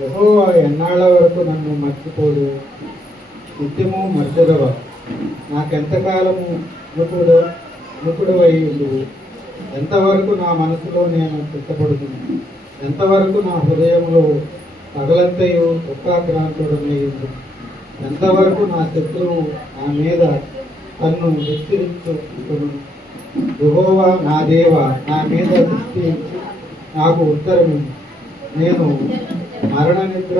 యెహోవా ఎన్నాళ్ళ వరకు నన్ను మర్చిపోదు, నిత్యము మర్చెదవా. నాకెంతకాలము ముకుడు అయి ఉండువు. ఎంతవరకు నా మనసులో నేను సిద్ధపడుతున్నాను, ఎంతవరకు నా హృదయంలో పగలంతయు దుఃఖాక్రాంతుడనై ఉంది. ఎంతవరకు నా శత్రువు నా మీద తన్ను విస్తరించుకును. యెహోవా నా దేవ, నా మీద దృష్టి నాకు ఉత్తరము. నేను మరణ నిద్ర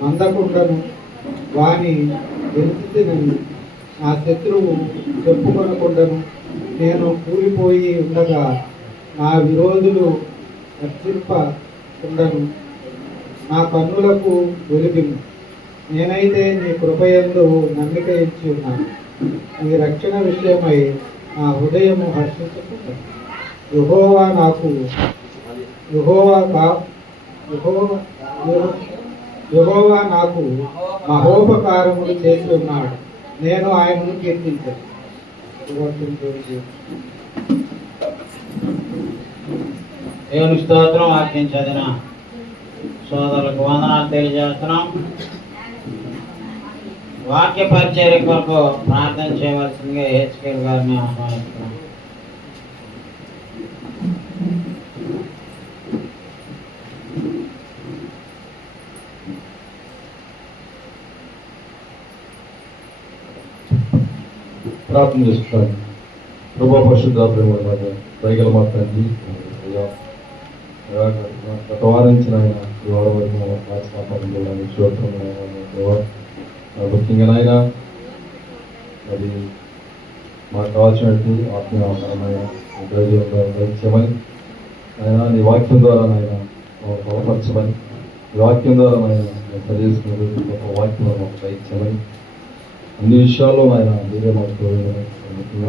మందకుండను, వాని వెలిసినని నా శత్రువు చెప్పుకొనకుండను. నేను కూలిపోయి ఉండగా నా విరోధులు రక్షింపకుండను. నా కన్నులకు వెలుగును. నేనైతే నీ కృపయందు నమ్మిక ఇచ్చి ఉన్నాను. నీ రక్షణ విషయమై నా హృదయము హర్షించుకుంటాను. యెహోవా నాకు మహోపకారములు చేసి ఉన్నాడు. నేను ఆయనను కీర్తించాను. దేవుని స్తోత్రం. వాక్యం చదివిన సోదరులకు వందనాలు తెలియజేస్తున్నాం. వాక్య పరిచర్య కొరకు ప్రార్థన చేయవలసిందిగా హెచ్కేల్ గారిని ఆహ్వానిస్తున్నాం. ప్రార్థన చేస్తున్నాను. ప్రభా పరిశుద్ధ ప్రేమ దయగల మా తండ్రి, గత వారం నుంచి ఆయన ఇవాళ వరకు చూడటం ముఖ్యంగా నాయన అది మాకు కావాల్సినట్టు ఆత్మీయమైన గ్రహించమని ఆయన నీ వాక్యం ద్వారా నాయన బలపరచమని, ఈ వాక్యం ద్వారా నాయన తెలియజేసుకునే గొప్ప వాక్యం మాకు గ్రహించమని, అన్ని విషయాల్లో ఆయన మీరే మాకు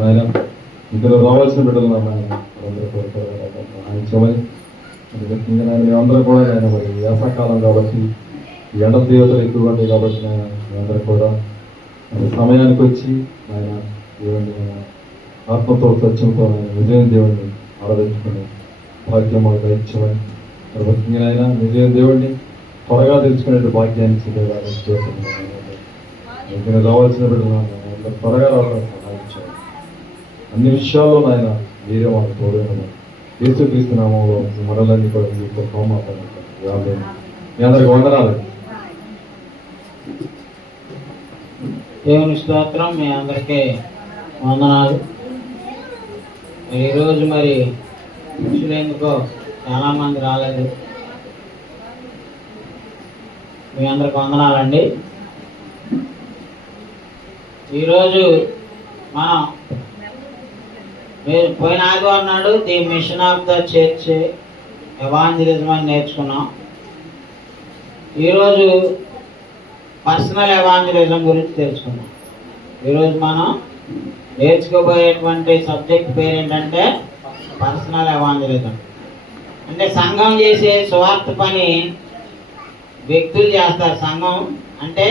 ఆయన ఇందులో రావాల్సిన బిడ్డలు ఆయన సహాయించమని, ముఖ్యంగా ఆయన మేమందరం కూడా ఆయన మరి వేసవకాలం కాబట్టి ఎండ తీవ్రతలు ఎక్కువగా ఉంటాయి కాబట్టి ఆయన మేమందరం కూడా సమయానికి వచ్చి ఆయన దేవుడిని ఆత్మతో సత్యంతో ఆయన నిజమైన దేవుడిని ఆరాధించుకుని భాగ్యం మాకు గ్రహించమని, ముఖ్యంగా ఆయన నిజమైన దేవుడిని త్వరగా తెలుసుకునే భాగ్యాన్ని చేస్తున్నాను. రావాల్సిన బిడ్డలు అందరూ త్వరగా రావడానికి సహాయించాలి. అన్ని విషయాల్లో నాయన మీరే మాకు తోడైన యేసుక్రీస్తు నామంలో మనలన్నీ కూడా మీతో మాట్లాడుతాను. మీ అందరికి వందనాలు. దేవుని స్తోత్రం. మీ అందరికీ వందనాలు. ఈరోజు మరి పురుషులు ఎందుకో చాలామంది రాలేదు. మీ అందరికి వందనాలండి. ఈరోజు మనం పోయిన ఆదివారం నాడు the machine of the church evangelism అని నేర్చుకున్నాం. ఈరోజు పర్సనల్ ఎవాంజలిజం గురించి తెలుసుకున్నాం. ఈరోజు మనం నేర్చుకోబోయేటువంటి సబ్జెక్ట్ పేరు ఏంటంటే పర్సనల్ ఎవాంజలిజం. అంటే సంఘం చేసే స్వార్థ పని వ్యక్తులు చేస్తారు. సంఘం అంటే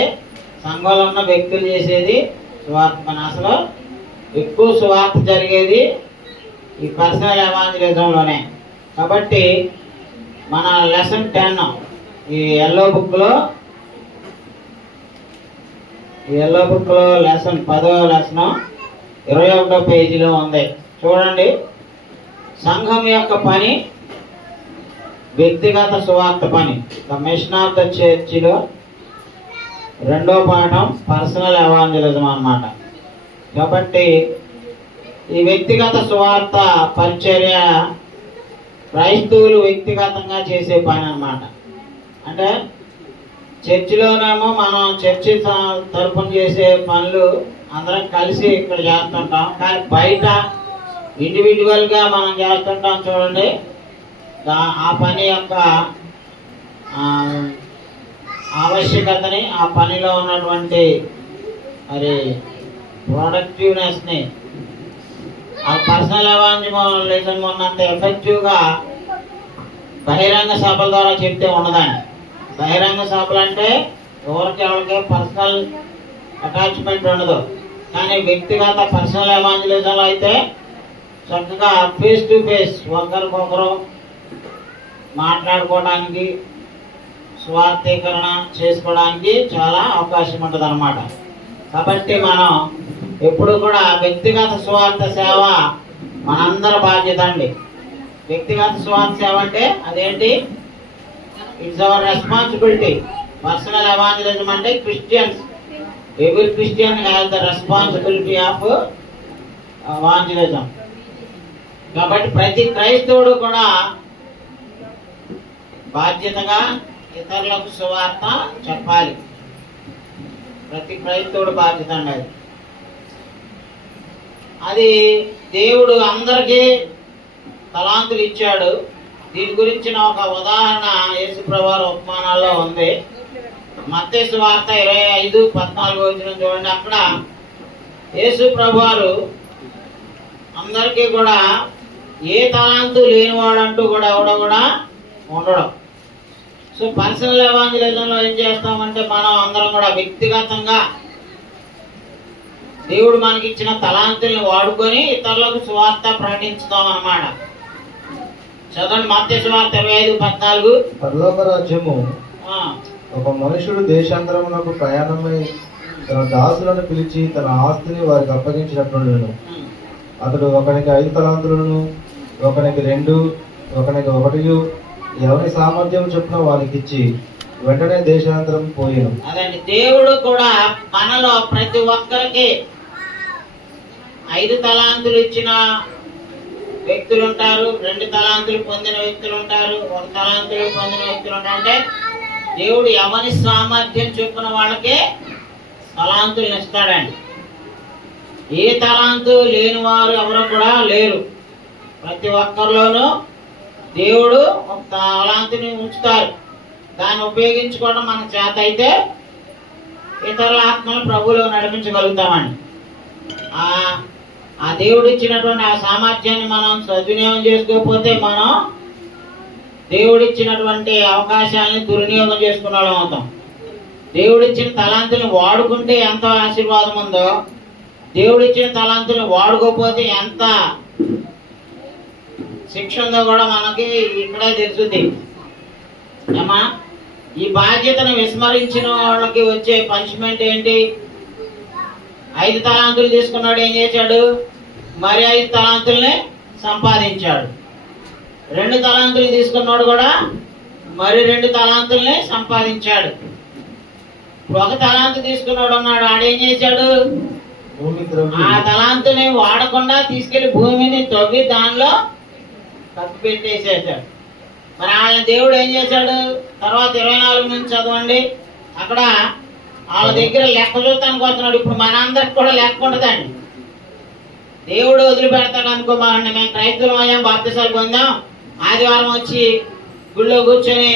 సంఘంలో ఉన్న వ్యక్తులు చేసేది స్వార్థ పని. అసలు ఎక్కువ స్వార్థ జరిగేది ఈ పర్సనల్ ఎవాంజలిజంలోనే. కాబట్టి మన లెసన్ 10 ఈ ఎల్లో బుక్లో లెసన్ 10వ లెసన్ 21వ పేజీలో ఉంది. చూడండి. సంఘం యొక్క పని వ్యక్తిగత సువార్త పని. ద మిషన్ ఆఫ్ ద చర్చిలో 2వ పాఠం పర్సనల్ ఎవాంజలిజం అన్నమాట. కాబట్టి ఈ వ్యక్తిగత సువార్త పరిచర్య క్రైస్తవులు వ్యక్తిగతంగా చేసే పని అన్నమాట. అంటే చర్చిలోనేమో మనం చర్చి తరపున చేసే పనులు అందరం కలిసి ఇక్కడ చేస్తుంటాం. కానీ బయట ఇండివిజువల్గా మనం చేస్తుంటాం. చూడండి, ఆ పని యొక్క ఆవశ్యకతని, ఆ పనిలో ఉన్నటువంటి మరి ప్రొడక్టివ్నెస్ని ఆ పర్సనల్ ఎవాంజలిజం ఉన్నంత ఎఫెక్టివ్గా బహిరంగ సభల ద్వారా చెప్తే ఉండదండి. బహిరంగ సభలు అంటే ఎవరికి పర్సనల్ అటాచ్మెంట్ ఉండదు. కానీ వ్యక్తిగత పర్సనల్ ఎవాంజలిజంలో అయితే చక్కగా ఫేస్ టు ఫేస్ ఒకరికొకరు మాట్లాడుకోవడానికి స్వార్థీకరణ చేసుకోవడానికి చాలా అవకాశం ఉంటుంది అన్నమాట. కాబట్టి మనం ఎప్పుడు కూడా వ్యక్తిగత స్వార్థ సేవ మనందరి బాధ్యత అండి. వ్యక్తిగత స్వార్థ సేవ అంటే అదేంటి? It's our responsibility. Personal evangelism అంటే Christians, every Christian has the responsibility of evangelism. కాబట్టి ప్రతి క్రైస్తవుడు కూడా బాధ్యతగా ఇతరులకు సువార్త చెప్పాలి. ప్రతి క్రైస్తవుడు బాధ్యత అండి. అది దేవుడు అందరికీ తలాంతులు ఇచ్చాడు. దీని గురించిన ఒక ఉదాహరణ యేసుప్రభువారి ఉపమానాల్లో ఉంది. మత్తయి సువార్త 25:14 చూడండి. అక్కడ యేసుప్రభువారు అందరికీ కూడా ఏ తలాంతు లేనివాడంటూ కూడా ఎవడో కూడా ఉండడం. సో పర్సనల్ ఎవాంజలిజంలో ఏం చేస్తామంటే మనం అందరం కూడా వ్యక్తిగతంగా దేవుడు మనకి ఇచ్చిన తలాంతుల్ని వాడుకొని ఇతరులకు సువార్త ప్రకటించుతాం అన్నమాట. చదవండి మత్తయి సువార్త 25:14. పరలోక రాజ్యము ఒక మనుషుడు దేశాంతరమునకు ప్రయాణమై తన దాసులను పిలిచి తన ఆస్తిని వారికి అప్పగించినట్లుండెను. అతడు ఒకనికి 5 తలాంతులను, ఒకనికి 2, ఒకనికి 1, ఎవరి సామర్థ్యం చొప్పున వారికి ఇచ్చి వెంటనే దేశాంతరం పోయాను. అదండి, దేవుడు కూడా మనలో ప్రతి ఒక్కరికి 5 తలాంతులు ఇచ్చిన వ్యక్తులు ఉంటారు, 2 తలాంతులు పొందిన వ్యక్తులు ఉంటారు, 1 తలాంతులు పొందిన వ్యక్తులు ఉంటారు. అంటే దేవుడు ఎవరి సామర్థ్యం చొప్పున వాళ్ళకి తలాంతులను ఇస్తాడండి. ఏ తలాంతు లేని వారు ఎవరు కూడా లేరు. ప్రతి ఒక్కరిలోనూ దేవుడు ఒక తలాంతుని ఉంచుతారు. దాన్ని ఉపయోగించుకోవడం మన చేత అయితే ఇతరుల ఆత్మను ప్రభువులో నడిపించగలుగుతామండి. ఆ దేవుడు ఇచ్చినటువంటి ఆ సామర్థ్యాన్ని మనం సద్వినియోగం చేసుకోకపోతే మనం దేవుడిచ్చినటువంటి అవకాశాలని దుర్వినియోగం చేసుకున్న వాళ్ళం అవుతాం. దేవుడిచ్చిన తలాంతులను వాడుకుంటే ఎంత ఆశీర్వాదం ఉందో, దేవుడిచ్చిన తలాంతులను వాడుకోకపోతే ఎంత శిక్ష ఉందో కూడా మనకి ఇక్కడే తెలుస్తుంది. ఏమా, ఈ బాధ్యతను విస్మరించిన వాళ్ళకి వచ్చే పనిష్మెంట్ ఏంటి? 5 తలాంతులు తీసుకున్నాడు, ఏం చేశాడు? మరి 5 తలాంతుల్ని సంపాదించాడు. 2 తలాంతులు తీసుకున్నాడు కూడా మరి 2 తలాంతుల్ని సంపాదించాడు. 1 తలాంతు తీసుకున్నాడు ఉన్నాడు, ఆడేం చేశాడు? ఆ తలాంతుని వాడకుండా తీసుకెళ్లి భూమిని తవ్వి దానిలో కప్పు పెట్టేసేసాడు. మరి వాళ్ళ దేవుడు ఏం చేశాడు? తర్వాత 24 నుంచి చదవండి. అక్కడ వాళ్ళ దగ్గర లెక్క చూస్తానికి వస్తున్నాడు. ఇప్పుడు మనందరికి కూడా లెక్క ఉండదండి. దేవుడు వదిలిపెడతాడు అనుకో. మేము క్రైస్తవులం అయ్యాం, బాప్తిసాలు పొందాం, ఆదివారం వచ్చి గుళ్ళో కూర్చొని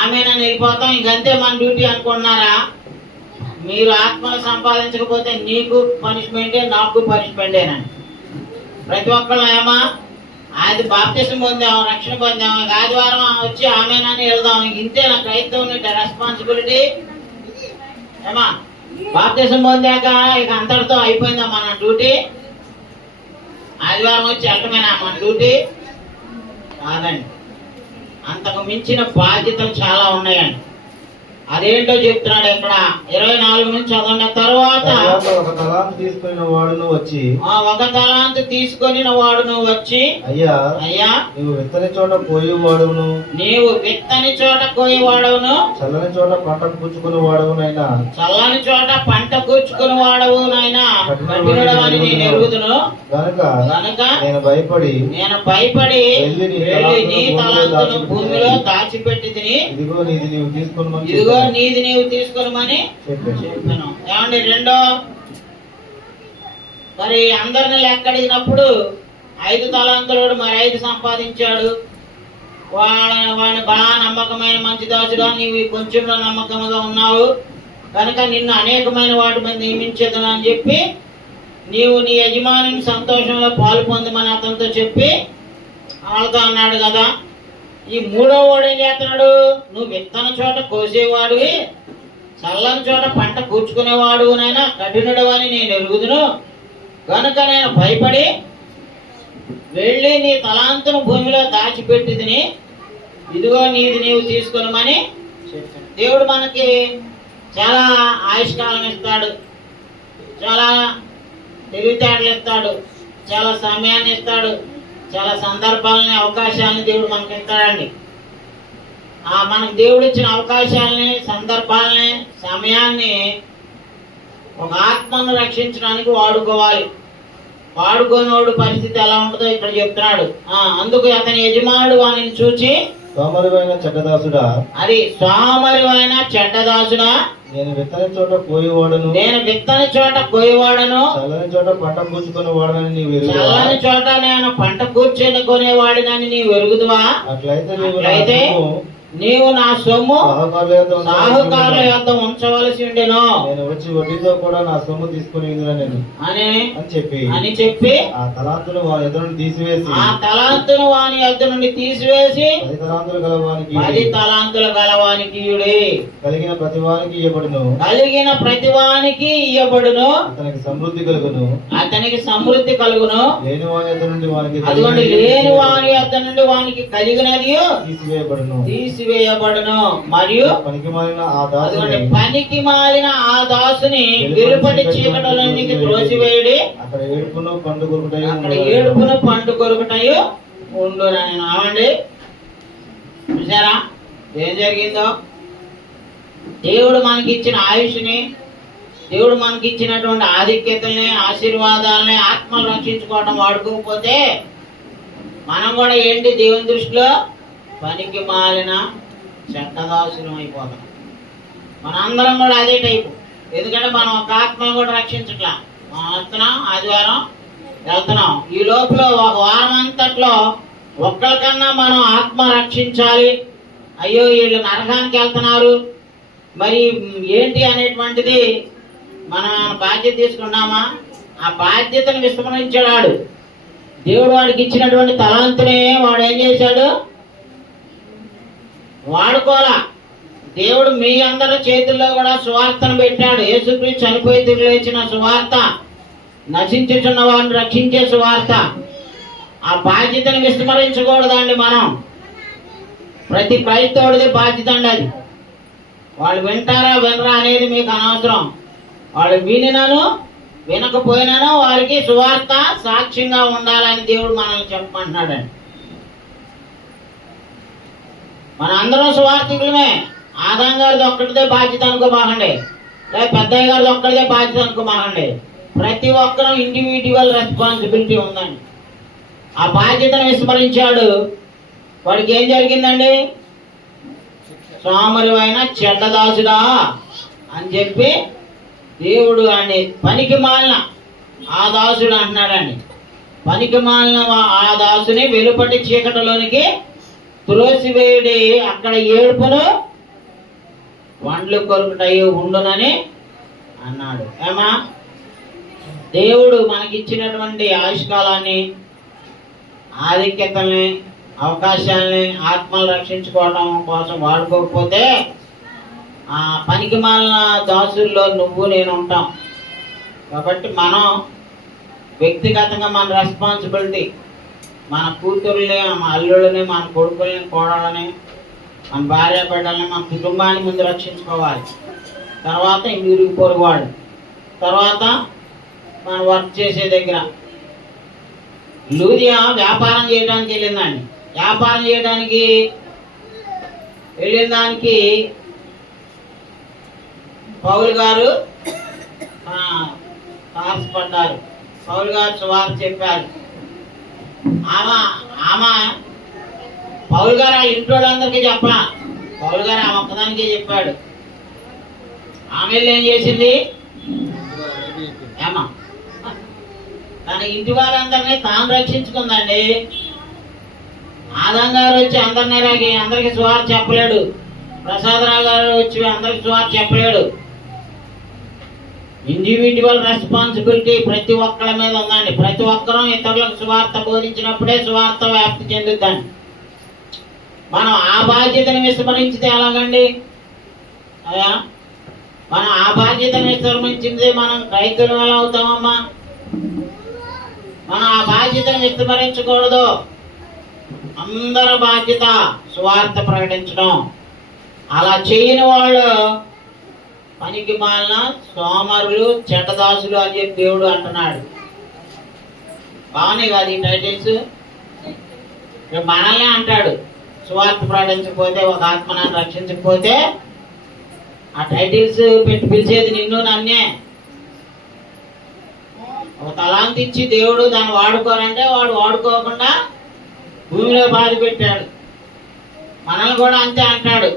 ఆమెనని వెళ్ళిపోతాం, ఇంకంతే మన డ్యూటీ అనుకుంటున్నారా? మీరు ఆత్మను సంపాదించకపోతే నీకు పనిష్మెంటే, నాకు పనిష్మెంటేనండి. ప్రతి ఒక్కళ్ళు ఏమా అది బాప్తిసం పొందాం, రక్షణ పొందాం, ఆదివారం వచ్చి ఆమెనని వెళ్దాం, ఇంతే నా క్రైస్తవుని రెస్పాన్సిబిలిటీ. ఏమా బాప్తిసం పొందాక ఇక అంతటితో అయిపోయిందా మన డ్యూటీ? ఆదివారం వచ్చి వెళ్ళటమేనా మన డ్యూటీ? కాదండి, అంతకు మించిన బాధ్యతలు చాలా ఉన్నాయండి. అదేంటో చెప్తున్నాడు ఇక్కడ 24 నుంచి చదవండి. తర్వాత 1 తలాంతు తీసుకుని వాడును వచ్చి 1 తలాంతు తీసుకొని వాడును వచ్చి అయ్యా అయ్యా నీవు విత్తని చోట పోయేవాడును, నీవు విత్తని చోట కోయేవాడవును, చల్లని చోట పంట కూర్చుకుని వాడవునైనా, చల్లని చోట పంట కూర్చుకుని వాడవునైనా కఠినుడవని నేను ఎరుగుదును. కనుక నేను భయపడి వెళ్ళి నీ తలాంతును భూమిలో దాచిపెట్టి తిని ఇదిగో నీది నీవు తీసుకునమని చెప్పాను. ఏమండి, రెండో మరి అందరిని లెక్కడిగినప్పుడు 5 తలాంతులు మరి 5 సంపాదించాడు. వాడిని బాగా నమ్మకమైన మంచి దాసుగా నీవు కొంచెంలో నమ్మకంగా ఉన్నావు కనుక నిన్ను అనేకమైన వాటి మీద నియమించదు అని చెప్పి నీవు నీ యజమాని సంతోషంలో పాలు పొందమని అతనితో చెప్పి వాళ్ళతో అన్నాడు కదా. ఈ 3వ వాడు ఏం చేస్తున్నాడు? నువ్వు విత్తన చోట కోసేవాడివి, చల్లని చోట పంట కూర్చుకునేవాడు నైనా కఠినుడు అని నేను ఎరుగుదును. కనుక నేను భయపడి వెళ్ళి నీ తలాంతును భూమిలో దాచిపెట్టి తిని ఇదిగో నీది నీవు తీసుకునమని దేవుడు మనకి చాలా ఆయుష్కాలం ఇస్తాడు, చాలా తెలివితేటలు ఇస్తాడు, చాలా సమయాన్ని ఇస్తాడు, చాలా సందర్భాలని అవకాశాలని దేవుడు మనకి ఇస్తాడండి. మనకు దేవుడు ఇచ్చిన అవకాశాలని, సందర్భాలని, సమయాన్ని ఒక ఆత్మను రక్షించడానికి వాడుకోవాలి. వాడుకోనోడు పరిస్థితి ఎలా ఉంటుందో ఇక్కడ చెప్తున్నాడు. అందుకు అతని యజమానుడు వానిని చూచి, సోమరివైన చెడ్డదాసుడా, అది సోమరివైన చెడ్డదాసుడా, నేను విత్తని చోట కోయవాడను, నేను విత్తని చోట కోయవాడను, చల్లని చోట పంట కూర్చుకుని వాడనని నీవు ఎరుగుదువా? చల్లని చోట నేను పంట కూర్చొని కొనేవాడినని నీవు ఎరుగుదువా? అట్లయితే నీవు నా సొమ్ము సాహుకారుల నేను యొద్ద ఉంచవలసి ఉండెను వచ్చి వడ్డీతో కూడా నా సొమ్ము తీసుకుని నేను అని చెప్పి ఆ తలాంతును వాని ఎదురు నుండి తీసివేసి 10 తలాంతులు గలవానికి 10 తలాంతులు గలవానికి కలిగిన ప్రతివానికి ఇయ్యబడును, అతనికి సమృద్ధి కలుగును, లేని వాని యొద్ద నుండి వానికి కలిగినది తీసివేయబడును. మరియు పనికి మాలిన ఆ దాసుని వెలుపటి చీకటిలోనికి త్రోసివేయుడి, అక్కడ ఏడుపును పండు కొరుకుటయు ఉండునని. ఆవండి, చూసారా ఏం జరిగిందో? దేవుడు మనకి ఇచ్చిన ఆయుష్ని, దేవుడు మనకి ఇచ్చినటువంటి ఆధిక్యతల్ని, ఆశీర్వాదాలని, ఆత్మలు రక్షించుకోవడం వాడుకోకపోతే మనం కూడా ఏంటి దేవుని దృష్టిలో పనికి మాలిన చెడ్డదాసులం అయిపోతాం. మనందరం కూడా అదే టైపు. ఎందుకంటే మనం ఒక ఆత్మను కూడా రక్షించట్లా. మనం వస్తున్నాం, ఆదివారం వెళ్తున్నాం, ఈ లోపల ఒక వారం అంతట్లో ఒక్కరికన్నా మనం ఆత్మ రక్షించాలి, అయ్యో వీళ్ళు నరకానికి వెళ్తున్నారు మరి ఏంటి అనేటువంటిది మనం బాధ్యత తీసుకున్నామా? ఆ బాధ్యతను విస్మరించాడు. దేవుడు వాడికి ఇచ్చినటువంటి తలాంతునే వాడు ఏం చేశాడు? వాడుకోలా. దేవుడు మీ అందరి చేతుల్లో కూడా సువార్తను పెట్టాడు. యేసుక్రీస్తు చనిపోయి తిరిగి లేచిన సువార్త, నశించుచున్న వారిని రక్షించే సువార్త. ఆ బాధ్యతను విస్మరించకూడదండి. మనం ప్రతి క్రైస్తవుడిది బాధ్యత అండి అది. వాళ్ళు వింటారా వినరా అనేది మీకు అనవసరం. వాళ్ళు వినినను వినకపోయినాను వారికి సువార్త సాక్ష్యంగా ఉండాలని దేవుడు మనల్ని చెప్పమంటున్నాడండి. మన అందరం సువార్థికులమే. ఆదాం గారిది ఒక్కటిదే బాధ్యత అనుకోమాకండి, లేదా పెద్దయ్య గారిది ఒక్కటిదే బాధ్యత అనుకోమాకండి. ప్రతి ఒక్కరూ ఇండివిజువల్ రెస్పాన్సిబిలిటీ ఉందండి. ఆ బాధ్యతను విస్మరించాడు. వాడికి ఏం జరిగిందండి? సోమరివైన చెడ్డదాసుడా అని చెప్పి దేవుడు అని పనికి మాలిన ఆ దాసుడు అంటున్నాడండి. పనికి మాలిన ఆ దాసుని వెలుపటి చీకటిలోనికి త్రోసివేయుడి, అక్కడ ఏడుపును వండ్లు కొరుకుటయి ఉండునని అన్నాడు. ఏమా, దేవుడు మనకిచ్చినటువంటి ఆయుష్కాలాన్ని, ఆధిక్యతల్ని, అవకాశాలని, ఆత్మలు రక్షించుకోవడం కోసం వాడుకోకపోతే ఆ పనికి మాలిన దాసుల్లో నువ్వు నేను ఉంటాం. కాబట్టి మనం వ్యక్తిగతంగా మన రెస్పాన్సిబిలిటీ, మన కూతుర్ని, మన అల్లుళ్ళని, మన కొడుకుల్ని, కోడళ్ళని, మన భార్య బిడ్డల్ని, మన కుటుంబాన్ని ముందు రక్షించుకోవాలి. తర్వాత ఇరుగు పొరుగువాడు, తర్వాత మనం వర్క్ చేసే దగ్గర. లూదియా వ్యాపారం చేయడానికి వెళ్ళిందండి. వ్యాపారం చేయడానికి వెళ్ళిన దానికి పౌలు గారు తారసపడ్డారు. పౌలు గారు సువార్త చెప్పారు. ఆమె పౌలు గారు ఆ ఇంట్లో వాళ్ళందరికీ చెప్పా, పౌలు గారు ఆ ఒక్కదానికే చెప్పాడు. ఆమె ఏం చేసింది? ఏమా తన ఇంటి వాళ్ళందరినీ తాను రక్షించుకుందండి. ఆదాం గారు వచ్చి అందరికి సువార్త చెప్పలేడు. ప్రసాదరావు గారు వచ్చి అందరికి సువార్త చెప్పలేడు. ఇండివిజువల్ రెస్పాన్సిబిలిటీ ప్రతి ఒక్కరి మీద ఉందండి. ప్రతి ఒక్కరూ ఇతరులకు సువార్త బోధించినప్పుడే సువార్త వ్యాప్తి చెందుద్దండి. మనం ఆ బాధ్యతను విస్మరించితే ఎలాగండి? అయ్యా, మనం ఆ బాధ్యతను విస్మరించింది మనం రైతులు ఎలా అవుతామమ్మా? మనం ఆ బాధ్యతను విస్మరించకూడదు. అందరి బాధ్యత సువార్త ప్రకటించడం. అలా చేయని వాళ్ళు పనికి మాలిన సోమరులు చెడ్డదాసులు అని చెప్పి దేవుడు అంటున్నాడు. బాగున్నాయి కాదు ఈ టైటిల్స్. మనల్నే అంటాడు, సువార్త ప్రకటించకపోతే, ఒక ఆత్మను రక్షించకపోతే ఆ టైటిల్స్ పెట్టి పిలిచేది నిన్ను నన్నే. ఒక తలాంతి ఇచ్చి దేవుడు దాన్ని వాడుకోనంటే వాడు వాడుకోకుండా భూమిలో బాధ పెట్టాడు. మనల్ని కూడా అంతే అంటాడు.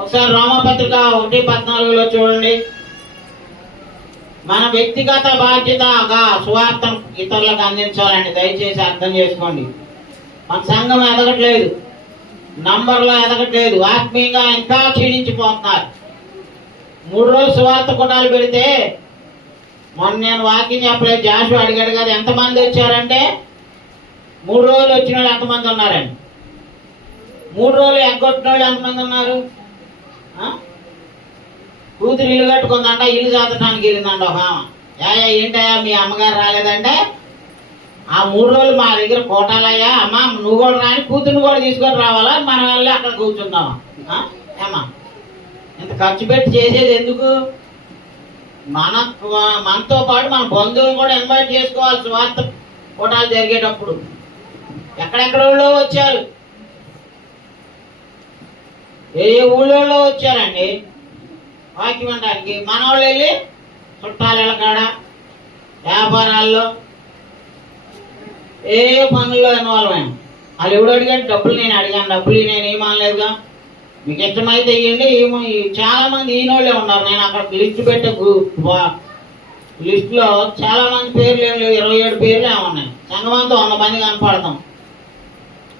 ఒకసారి రోమపత్రిక 1:14 చూడండి. మన వ్యక్తిగత బాధ్యతగా సువార్తను ఇతరులకు అందించాలండి. దయచేసి అర్థం చేసుకోండి. మన సంఘం ఎదగట్లేదు, నంబర్లో ఎదగట్లేదు, ఆత్మీయంగా ఇంకా క్షీణించిపోతున్నారు. 3 రోజులు సువార్త కూటాలు పెడితే, మొన్న నేను వాకింగ్ చెప్పలేదు, జాషు అడిగాడు కదా ఎంతమంది వచ్చారంటే 3 రోజులు వచ్చిన వాళ్ళు ఎంతమంది ఉన్నారండి? 3 రోజులు ఎగ్గొట్టిన వాళ్ళు ఎంతమంది ఉన్నారు? కూతురు ఇల్లు కట్టుకుందంట, ఇల్లు చాతడానికి వెళ్ళిందంట ఒక ఆమె. ఏంటయ్యా మీ అమ్మగారు రాలేదంటే, ఆ 3 రోజులు మా దగ్గర కోటాలయ్యా, అమ్మ నువ్వు కూడా రాని, కూతురుని కూడా తీసుకొని రావాలా, మనం వెళ్ళి అక్కడ కూర్చుందామా? ఏమా ఇంత ఖర్చు పెట్టి చేసేది ఎందుకు? మనతో పాటు మన బంధువులు కూడా ఇన్వైట్ చేసుకోవాలి. స్వార్థ కోటాలు జరిగేటప్పుడు ఎక్కడెక్కడో వచ్చారు, ఏ ఊళ్ళో వచ్చారండి వాక్యం అనడానికి. మన వాళ్ళు వెళ్ళి చుట్టాల కాడ, వ్యాపారాల్లో, ఏ పనుల్లో ఇన్వాల్వ్ అయ్యాం. వాళ్ళు ఎవడు అడిగాడు? డబ్బులు నేను అడిగాను, డబ్బులు నేను ఏమనలేదుగా, మీకు ఇష్టమైతే ఇవ్వండి. చాలా మంది ఈయనోళ్ళే ఉన్నారు. నేను అక్కడ లిస్ట్ పెట్టే లిస్టులో చాలా మంది పేర్లు ఏం లేవు, 27 పేర్లు ఏమన్నాయి. సంఘమంతా 100 మంది కనపడతాం.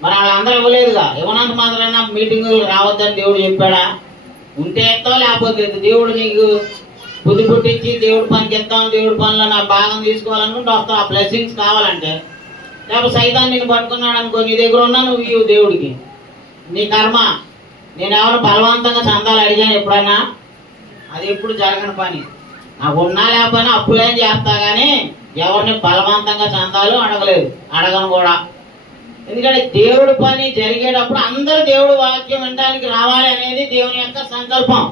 మరి వాళ్ళందరూ ఇవ్వలేదుగా. ఇవ్వనంత మాత్రమైనా మీటింగులు రావద్దని దేవుడు చెప్పాడా? ఉంటే ఎత్తావు, లేకపోతే దేవుడు నీకు బుద్ధి పుట్టించి దేవుడి పనికి ఎత్తాం, దేవుడి పనిలో నా భాగం తీసుకోవాలనుకుంటే వస్తావు. ఆ బ్లెస్సింగ్స్ కావాలంటే. లేకపోతే సైతాన్ని నిన్ను పట్టుకున్నాడు అనుకో, నీ దగ్గర ఉన్నా నువ్వు ఇవ్వు దేవుడికి, నీ కర్మ. నేను ఎవరు బలవంతంగా చందాలు అడిగాను ఎప్పుడన్నా? అది ఎప్పుడు జరగని పని. నాకు ఉన్నా లేకపోయినా అప్పులేం చేస్తా కానీ ఎవరిని బలవంతంగా చందాలు అడగను కూడా. ఎందుకంటే దేవుడి పని జరిగేటప్పుడు అందరూ దేవుడు వాక్యం వినడానికి రావాలి అనేది దేవుని యొక్క సంకల్పం.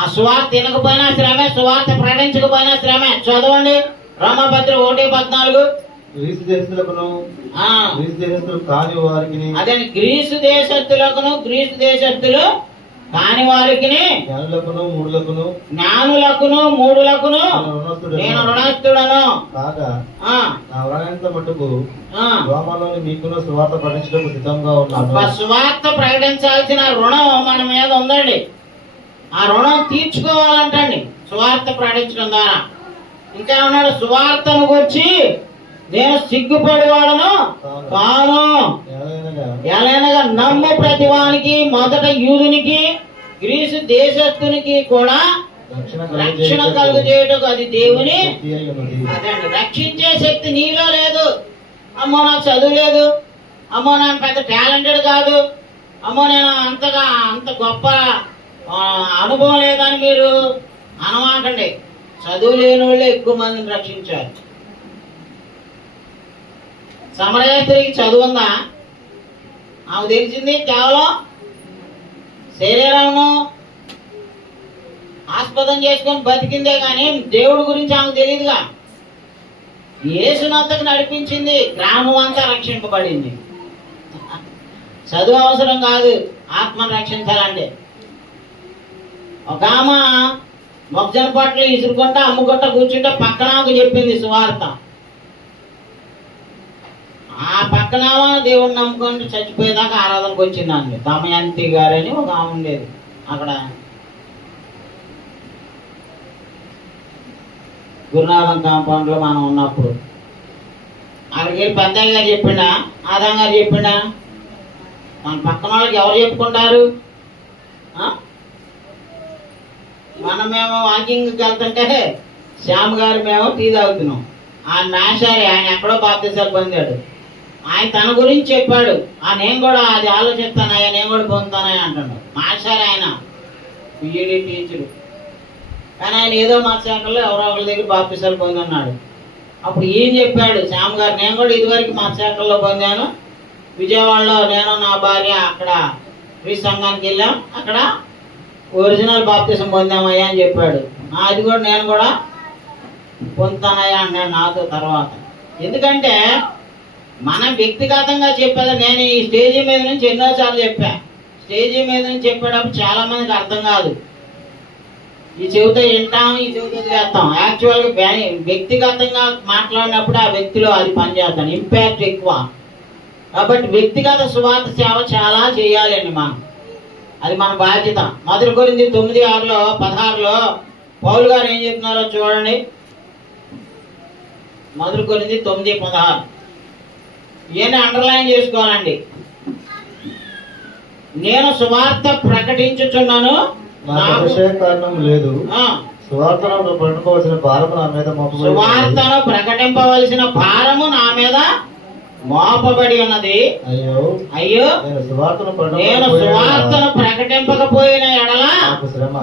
ఆ సువార్త తినకపోయినా శ్రమే, సువార్త ప్రకటించకపోయినా శ్రమే. చదవండి రోమపత్రిక 1:14. గ్రీసు దేశస్తులకును గ్రీసు దేశస్తులు కాని వారికి, అదే గ్రీసు దేశస్తులకును గ్రీసు దేశస్తులు కాని వారికి, జ్ఞానులకును మూఢులకును నేను రుణస్తుడను కాగా నా వలనంత మట్టుకు రోమాలోని మీకును సువార్త ప్రకటించడం సిద్ధంగా ఉన్నాను. సువార్త ప్రకటించాల్సిన రుణం మన మీద ఉందండి. ఆ రుణం తీర్చుకోవాలంటండి సువార్త ప్రకటించడం ద్వారా. ఇంకా ఉన్నాడు, సువార్తను గురించి నేను సిగ్గుపడేవాడను కాను, ఎలాగనగా నమ్ము ప్రతివానికి, మొదట యూదునికి గ్రీసు దేశస్తునికి కూడా రక్షణ కలుగజేయటకు అది దేవుని. అదండి, రక్షించే శక్తి నీలో లేదు. అమ్మో నాకు చదువు లేదు, అమ్మో నేను పెద్ద టాలెంటెడ్ కాదు, అమ్మో నేను అంత గొప్ప అనుభవం లేదని మీరు అనమాకండి. చదువు లేని వాళ్ళే ఎక్కువ మందిని రక్షించారు. సమరయ స్త్రీకి చదువు ఉందా? ఆమె తెలిసింది కేవలం శరీరమును ఆస్పదం చేసుకొని బతికిందే కానీ దేవుడి గురించి ఆమెకు తెలియదుగా. యేసునంతకు నడిపించింది, గ్రామం అంతా రక్షింపబడింది. చదువు అవసరం కాదు ఆత్మను రక్షించాలంటే. ఒక ఆమె మొక్కజొన్న పట్లు ఇసురుకుంటా అమ్ముకుంటా కూర్చుంటే పక్కన చెప్పింది సువార్త. ఆ పక్కన దేవుడిని నమ్ముకొని చచ్చిపోయేదాకా ఆరాధనకు వచ్చిందండి. దమయంతి గారని ఒక ఆమె ఉండేది అక్కడ గురునాథం కాంపౌండ్ లో మనం ఉన్నప్పుడు. అక్కడికి వెళ్ళి పెద్దయ్య గారు చెప్పిండా, ఆదాం గారు చెప్పిండా? మన పక్కన వాళ్ళకి ఎవరు చెప్పుకుంటారు? మనమేమో వాకింగ్కి వెళ్తుంటే శ్యామ్ గారు మేము టీ తాగుతున్నాం. ఆయన మేషారి, ఆయన ఎక్కడో బాప్తిసాలు పొందాడు. ఆయన తన గురించి చెప్పాడు. నేను కూడా అది ఆలోచిస్తానయ్యా, నేను కూడా పొందుతానయ్యా అంటాడు. మాస్టర్ ఆయన పిఈడి టీచరు, కానీ ఆయన ఏదో మా శాఖలో ఎవరో ఒకరి దగ్గర బాప్తిసాలు పొందన్నాడు. అప్పుడు ఏం చెప్పాడు శ్యామ్ గారు, నేను కూడా ఇదివరకు మా శాఖల్లో పొందాను, విజయవాడలో నేను నా భార్య అక్కడ క్రీస్తు సంఘానికి వెళ్ళాం, అక్కడ ఒరిజినల్ బాప్తిసం పొందామయ్యా అని చెప్పాడు. అది కూడా నేను కూడా పొందుతానయ్యా అన్నాడు నాతో తర్వాత. ఎందుకంటే మనం వ్యక్తిగతంగా చెప్పేది, నేను ఈ స్టేజీ మీద నుంచి ఎన్నోసార్లు చెప్పా. స్టేజీ మీద నుంచి చెప్పేటప్పుడు చాలా మందికి అర్థం కాదు. ఈ చెవితో వింటాం, ఈ చెవితో చేస్తాం. యాక్చువల్గా వ్యక్తిగతంగా మాట్లాడినప్పుడు ఆ వ్యక్తిలో అది పనిచేస్తాను, ఇంపాక్ట్ ఎక్కువ. కాబట్టి వ్యక్తిగత సువార్త సేవ చాలా చేయాలండి మనం, అది మన బాధ్యత. 1 కొరింథీ 9:16 పౌలు గారు ఏం చెప్తున్నారో చూడండి. 1 కొరింథీ 9:16 ఈయన అండర్లైన్ చేసుకోవాలండి. నేను సువార్త ప్రకటించుచున్నాను, నాకు అతిశయ కారణం లేదు. సువార్తను ప్రకటింపవలసిన భారము నా మీద మోపబడి సువార్తను ప్రకటింపవలసిన భారము నా మీద మోపబడి ఉన్నది. అయ్యో నేను సువార్తను ప్రకటింపకపోయిన ఎడల నాకు శ్రమ.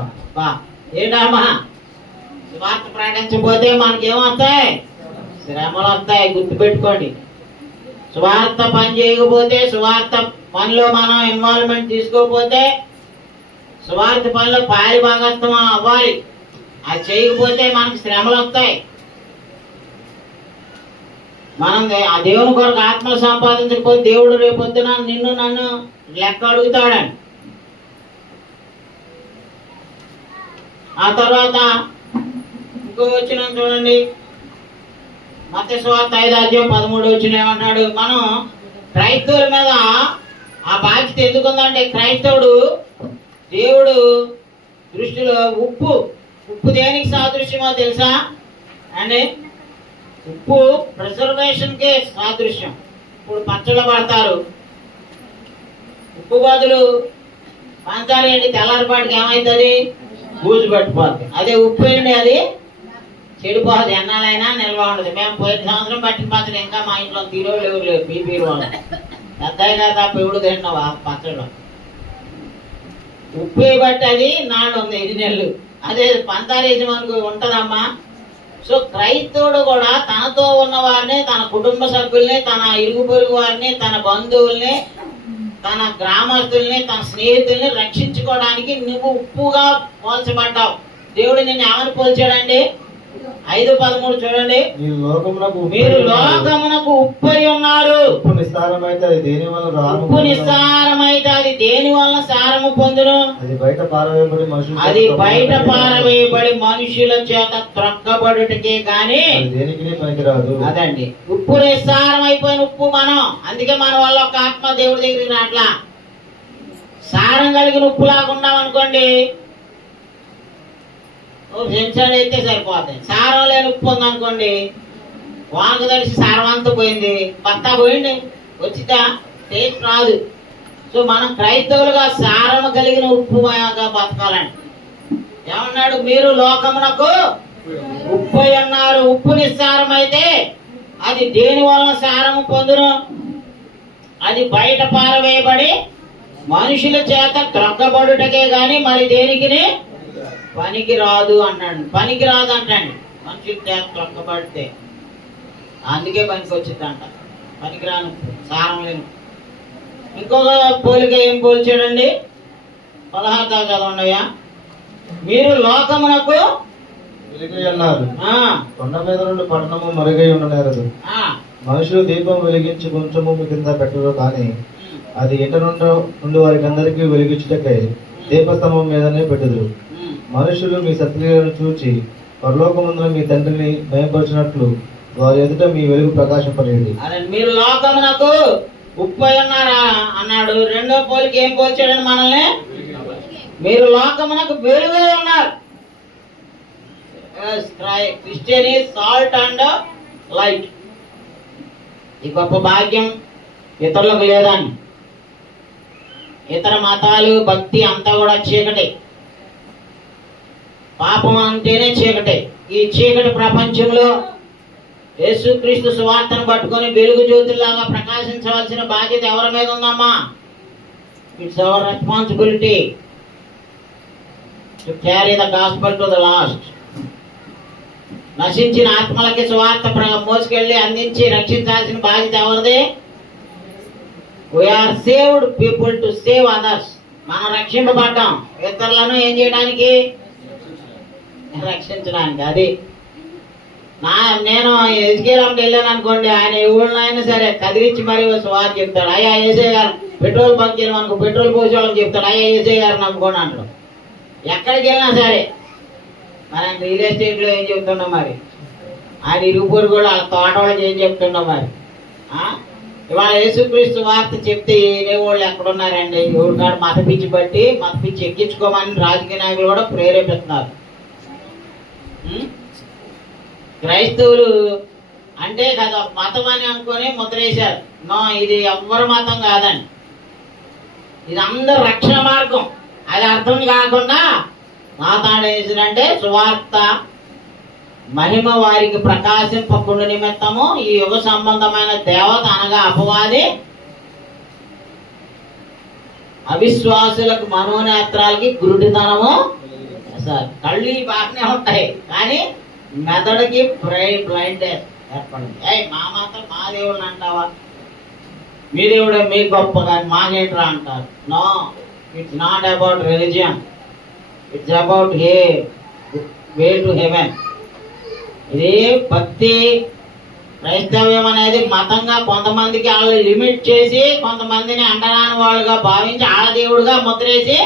ఏంటమ్మా, సువార్త ప్రకటించకపోతే మనకేమొస్తాయి? శ్రమలు వస్తాయి. గుర్తుపెట్టుకోండి. సువార్త పని చేయకపోతే, సువార్త పనిలో మనం ఇన్వాల్వ్మెంట్ తీసుకోకపోతే, సువార్త పనిలో పాలి భాగస్థం అవ్వాలి. అది చేయకపోతే మనకి శ్రమలు వస్తాయి. మనం ఆ దేవుని కొరకు ఆత్మలు సంపాదించకపోతే దేవుడు రేపొద్దున నిన్ను నన్ను లెక్క అడుగుతాడని. ఆ తర్వాత ఇంకో వచ్చిన చూడండి, మత్తయి సువార్త 5:13 ఏమన్నాడు? మనం క్రైస్తవుల మీద ఆ బాధ్యత ఎందుకుందంటే, క్రైస్తవుడు దేవుడు దృష్టిలో ఉప్పు దేనికి సాదృశ్యమో తెలుసా అండి? ఉప్పు ప్రిజర్వేషన్కే సాదృశ్యం. ఇప్పుడు పచ్చళ్ళు పడతారు, ఉప్పు బదులు పంచాలి ఏంటి, తెల్లారిపాటికి ఏమవుతుంది? బూజు పట్టిపోతుంది. అదే ఉప్పు ఏంటి, అది చెడిపోతుంది, ఎన్నాళ్ళైనా నిల్వ ఉండదు. మేము పోయిన సంవత్సరం పట్టిన పచ్చడి ఇంకా మా ఇంట్లో తీరోళ్ళు ఎవరు లేవు, బీపీలు వాళ్ళు పెద్దగా తప్ప ఎవడు తింటున్నావు ఆ పచ్చళ్ళు. ఉప్పు బట్టి అది నాడు ఉంది 5 నెలలు. అదే పంతారేసి మనకు ఉంటుందమ్మా. సో క్రైస్తవుడు కూడా తనతో ఉన్న వారిని, తన కుటుంబ సభ్యుల్ని, తన ఇరుగు పొరుగు వారిని, తన బంధువుల్ని, తన గ్రామస్తుల్ని, తన స్నేహితుల్ని రక్షించుకోవడానికి నువ్వు ఉప్పుగా పోల్చబడ్డావు. దేవుడు నిన్ను ఏమని పోల్చాడండి? 5:13 చూడండి. మీరు లోకమునకు ఉప్పై ఉన్నారు. ఉప్పు నిస్సారమైతే అది దేని వలన సారము పొందును. అది బయట పారవేయబడి మనుషుల చేత త్రొక్కబడుటకే గాని దేనికి పనికిరాదు. అదండి, ఉప్పు నిస్సారం అయిపోయిన ఉప్పు మనం. అందుకే మన వల్ల ఒక ఆత్మ దేవుడి దగ్గరికి రాట్లా. సారం కలిగిన ఉప్పు లాగున్నాం అనుకోండి, సెన్సార్ అయితే సరిపోతాయి. సారం లేని ఉప్పు ఉందనుకోండి, వానకు తడిసి సారం అంతా పోయింది, పత్తా పోయింది, వచ్చిద్దా? టేస్ట్ రాదు. సో మనం క్రైస్తవులుగా సారం కలిగిన ఉప్పు బతకాలండి. ఏమన్నాడు? మీరు లోకమునకు ఉప్పు అన్నారు. ఉప్పు నిస్సారం అయితే అది దేని వలన సారము పొందును? అది బయట పారవేయబడి మనుషుల చేత త్రొక్కబడుటకే గాని మరి దేనికి పనికి రాదు అన్నాడు. పనికి రాదు అంటాడు. మనుషుల చేత త్రొక్కబడితే అందుకే పనికి వచ్చిందంట. పనికిరాను, సారం లేను. ఇంకొక పోలిక ఏం పోల్చాడండి? 16 దాకా చదవండియా. మీరు లోకమునకు వెలుగై అన్నారు. కొండ మీద నుండి పట్టణము మరుగై ఉండనేరదు. మనుషులు దీపం వెలిగించి కొంచెము కింద పెట్టరు, కానీ అది ఇంట నుండి వారికి అందరికీ వెలిగించుటకై దీపస్తంభం మీదనే పెట్టుదురు. మనుషులు మీ సత్క్రియలను చూచి పరలోకముందున మీ తండ్రిని భయపరిచినట్లు వారి ఎదుట మీ వెలుగు ప్రకాశింపలేదు. మీరు లోకమునకు ఉప్పై ఉన్నారా అన్నాడు. రెండో పోలిక ఏం పోల్చాడని మనల్ని? మీరు లోకమునకు వెలుగై ఉన్నారు. Christian is salt and light. ఈ గొప్ప భాగ్యం ఇతరులకు లేదని. ఇతర మతాలు, భక్తి అంతా కూడా చీకటి. పాపం అంటేనే చీకటి. ఈ చీకటి ప్రపంచంలో యేసుక్రీస్తు సువార్తను పట్టుకొని వెలుగు జ్యోతుల్లాగా ప్రకాశించవలసిన బాధ్యత ఎవరి మీద ఉందమ్మా? It's our responsibility to carry the gospel to the last. నశించిన ఆత్మలకి సువార్త మోసుకెళ్ళి అందించి రక్షించాల్సిన బాధ్యత ఎవరిది? We are saved people to save others. మనం రక్షింపబడ్డాం ఇతరులను ఏం చేయడానికి? రక్షించడానికి. అది నేను ఎజ్కేలంకి వెళ్ళాను అనుకోండి, ఆయన ఎవరినైనా సరే కదిలించి మరి వారు చెప్తాడు, అయ్యా ఏసే గారు పెట్రోల్ బంక్ మనకు పెట్రోల్ పోసే వాళ్ళకి చెప్తాడు, అయ్యా ఏసే గారు నమ్ముకోండి అంటాడు. ఎక్కడికి వెళ్ళినా సరే మనం రియల్ ఎస్టేట్లో ఏం చెప్తున్నాం మరి, ఆయన ఇరుగుపూరు కూడా వాళ్ళ తోట వాళ్ళకి ఏం చెప్తున్నాం మరి. ఇవాళ యేసుక్రీస్తు వార్త చెప్తే వాళ్ళు ఎక్కడున్నారండి? ఎవరికాడు మత పిచ్చి బట్టి మత పిచ్చి ఎక్కించుకోమని రాజకీయ నాయకులు కూడా ప్రేరేపిస్తున్నారు. క్రైస్తవులు అంటే కదా మతం అని అనుకొని ముద్రేశారు. నో, ఇది ఎవ్వరి మతం కాదండి, ఇది అందరు రక్షణ మార్గం. అది అర్థం కాకుండా మాట్లాడేసినంటే సువార్త మహిమ వారికి ప్రకాశింపకుండా నిమిత్తము ఈ యుగ సంబంధమైన దేవత అనగా అపవాది అవిశ్వాసులకు మనోనేత్రాలకి గురుడితనము. కళ్ళు బాగానే ఉంటాయి కానీ మెదడుకి బ్లైండ్ ఏర్పడింది. మా మాత్రం మా దేవుళ్ళు అంటావా, మీ దేవుడే మీ గొప్ప కానీ మాకేంట్రా అంటారు. No, it's not about religion, it's about way to heaven. ఇది భక్తి. క్రైస్తవ్యం అనేది మతంగా కొంతమందికి వాళ్ళు లిమిట్ చేసి కొంతమందిని అంటరాని వాళ్ళుగా భావించి ఆడ దేవుడుగా ముద్రేసి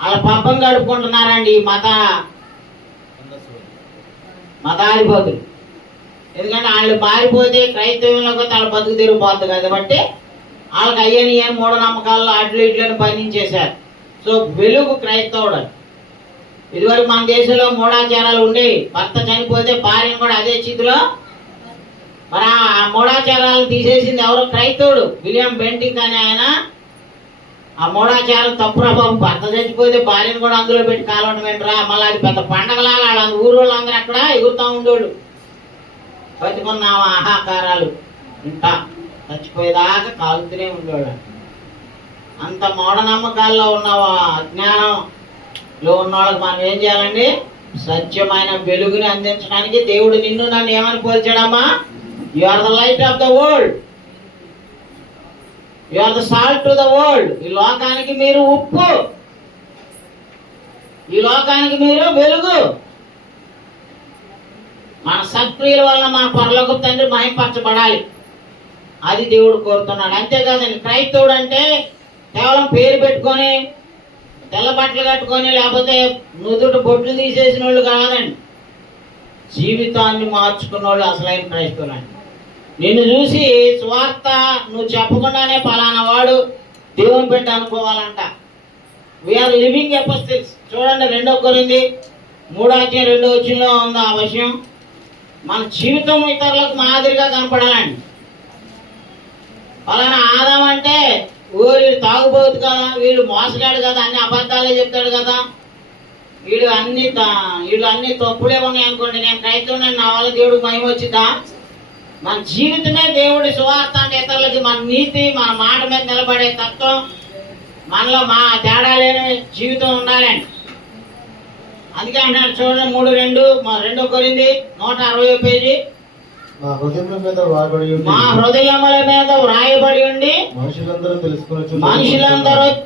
వాళ్ళ పబ్బం గడుపుకుంటున్నారండి ఈ మతాధిపతులు. ఎందుకంటే వాళ్ళు మారిపోతే క్రైస్తవ్యంలోకి వాళ్ళ బతుకు తిరిగిపోతుంది కాబట్టి వాళ్ళకి అయ్యని ఏ మూఢనమ్మకాల్లో అడ్లు ఇట్లని బంధించేశారు. సో వెలుగు క్రైస్తవుడు. ఇదివరకు మన దేశంలో మూఢాచారాలు ఉండేవి. భర్త చనిపోతే భార్యను కూడా అదే స్థితిలో, మరి ఆ మూఢాచారాలను తీసేసింది ఎవరో? క్రైస్తవుడు విలియం బెంటింగ్ అని ఆయన. ఆ మూఢాచారం తప్పురా బాబు, భర్త చచ్చిపోతే భార్యను కూడా అందులో పెట్టి కాలవడం ఏంట్రా, మళ్ళీ అది పెద్ద పండగలాగా వాళ్ళ ఊరు వాళ్ళందరూ అక్కడ ఎగురుతూ ఉండేవాళ్ళు. బతికున్న ఆహాకారాలు ఇంకా చచ్చిపోయేదాకా కాలుతూనే ఉండేవాళ్ళు. అంత మూఢనమ్మకాల్లో ఉన్న అజ్ఞానంలో ఉన్న వాళ్ళకి మనం ఏం చేయాలండి? సత్యమైన వెలుగుని అందించడానికి దేవుడు నిన్ను నన్ను ఏమని పోల్చాడమ్మా? You are the light of the world, you are the salt to the world. ఈ లోకానికి మీరు ఉప్పు, ఈ లోకానికి మీరు వెలుగు. మన సత్క్రియల వలన మన పరలోకపు తండ్రి మహింపరచబడాలి, అది దేవుడు కోరుతున్నాడు. అంతేకాదండి, క్రైస్తవుడు అంటే కేవలం పేరు పెట్టుకొని తెల్ల బట్టలు కట్టుకొని లేకపోతే నుదుటి బొట్లు తీసేసిన వాళ్ళు కాదండి. జీవితాన్ని మార్చుకున్న వాళ్ళు అసలైన క్రైస్తవులు అండి. నిన్ను చూసి స్వార్థ నువ్వు చెప్పకుండానే పలానా వాడు దేవుని బిడ్డ అనుకోవాలంట. We are living ఎపిస్టిల్స్. చూడండి 2 కొరింథీ 3:2 ఉంది ఆ విషయం. మన జీవితం ఇతరులకు మాదిరిగా కనపడాలండి. పలానా ఆదాం అంటే వీడు తాగుబోతు కదా, వీడు మోసగాడు కదా, అన్ని అబద్ధాలే చెప్తాడు కదా, వీళ్ళు అన్ని తప్పులే ఉన్నాయి అనుకోండి, నేను క్రైస్తవుని నా వల్ల దేవుడికి మహిమ వచ్చిందా? మన జీవితమే దేవుడి సువార్త అంటే ఇతరులకి మన నీతి, మన మాట మీద నిలబడే తత్వం, మనలో మా తేడా లేని జీవితం ఉండాలండి. అందుకే అంటున్నాడు చూడండి 3:2 కొరింథీ 160 పేజీ. మా హృదయముల మీద వ్రాయబడి ఉండి మనుషులందరూ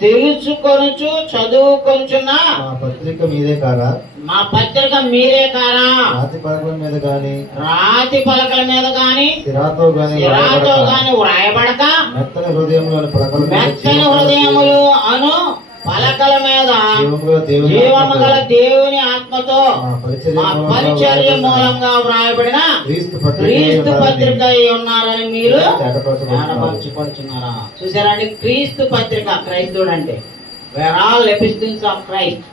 తెలుసుకొనుచు చదువుకొనుచున్న మా పత్రిక మీరే కారా, రాతి పలకల మీద గాని సిరాతో గాని వ్రాయబడక మెత్తని హృదయములు అను పలకల మీద జీవము గల దేవుని ఆత్మతో మా పరిచర్య మూలంగా వ్రాయబడిన క్రీస్తు పత్రిక ఉన్నారని మీరు ఏర్పరచుకొనుచున్నారా? చూసారండి, క్రీస్తు పత్రిక. క్రైస్తవుడు అంటే వేర్ ఆల్ ఎపిస్టిల్స్ ఆఫ్ క్రైస్ట్.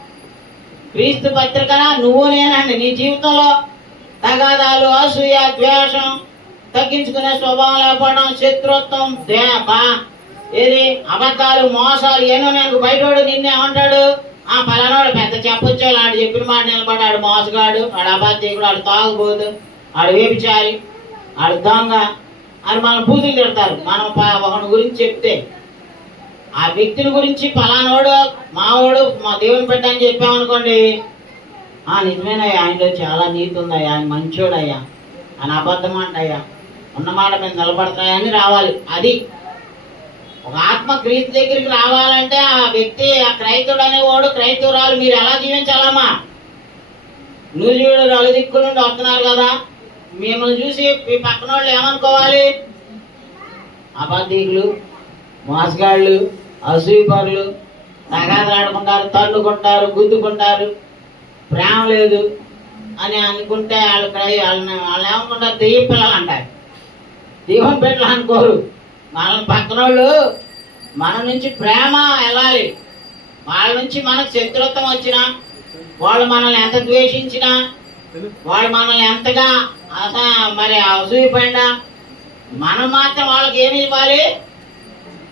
క్రీస్తు పత్రిక నువ్వు నేనండి. నీ జీవితంలో తగాదాలు, అసూయ, ద్వేషం, తగ్గించుకునే స్వభావం లేకపోవడం, శత్రుత్వం, ఏది అబద్ధాలు, మోసాలు ఏనో నేను బయటోడు నిన్నే ఏమంటాడు? పలానాడు పెద్ద చెప్పొచ్చు, ఆడు చెప్పిన మాట నిలబడి ఆడు మోసగాడు, ఆడు అబద్ధికుడు, ఆడు తాగుబోదు, ఆడు వేపిచాలి, ఆడు దొంగ అని మనం బూతులు తిడతారు. మనం ఒకటి గురించి చెప్తే ఆ వ్యక్తిని గురించి పలానోడు మావాడు మా దేవుని బిడ్డ అని చెప్పామనుకోండి, నిజమేనయ్యా, ఆయనలో చాలా నీతి ఉందయ్యా, ఆయన మంచోడయ్యా, ఆయన అబద్ధం అంటయ్యా, ఉన్నమాట మీద నిలబడతాయని రావాలి. అది ఒక ఆత్మ క్రీస్తు దగ్గరికి రావాలంటే ఆ వ్యక్తి, ఆ క్రైస్తవుడు అనేవాడు, క్రైస్తవురాలు మీరు ఎలా జీవించాలమ్మా? నూజివీడు అలుదిక్కుల నుండి వస్తున్నారు కదా, మిమ్మల్ని చూసి మీ పక్కన వాళ్ళు ఏమనుకోవాలి? అబద్ధికులు, మోసగాళ్ళు, అసూయపరులు, తగాదాడుకుంటారు, తన్నుకుంటారు, గుద్దుకుంటారు, ప్రేమ లేదు అని అనుకుంటే వాళ్ళని ఏమనుకుంటారు? దెయ్యం పిల్లలు అంటారు. దెయ్యం పిల్లలు అనుకోరు. మన పక్కన వాళ్ళు మన నుంచి ప్రేమ వెళ్ళాలి. వాళ్ళ నుంచి మనకు శత్రుత్వం వచ్చినా, వాళ్ళు మనల్ని ఎంత ద్వేషించినా, వాళ్ళు మనల్ని ఎంతగా మరి అసూయపడినా, మనం మాత్రం వాళ్ళకి ఏమి ఇవ్వాలి?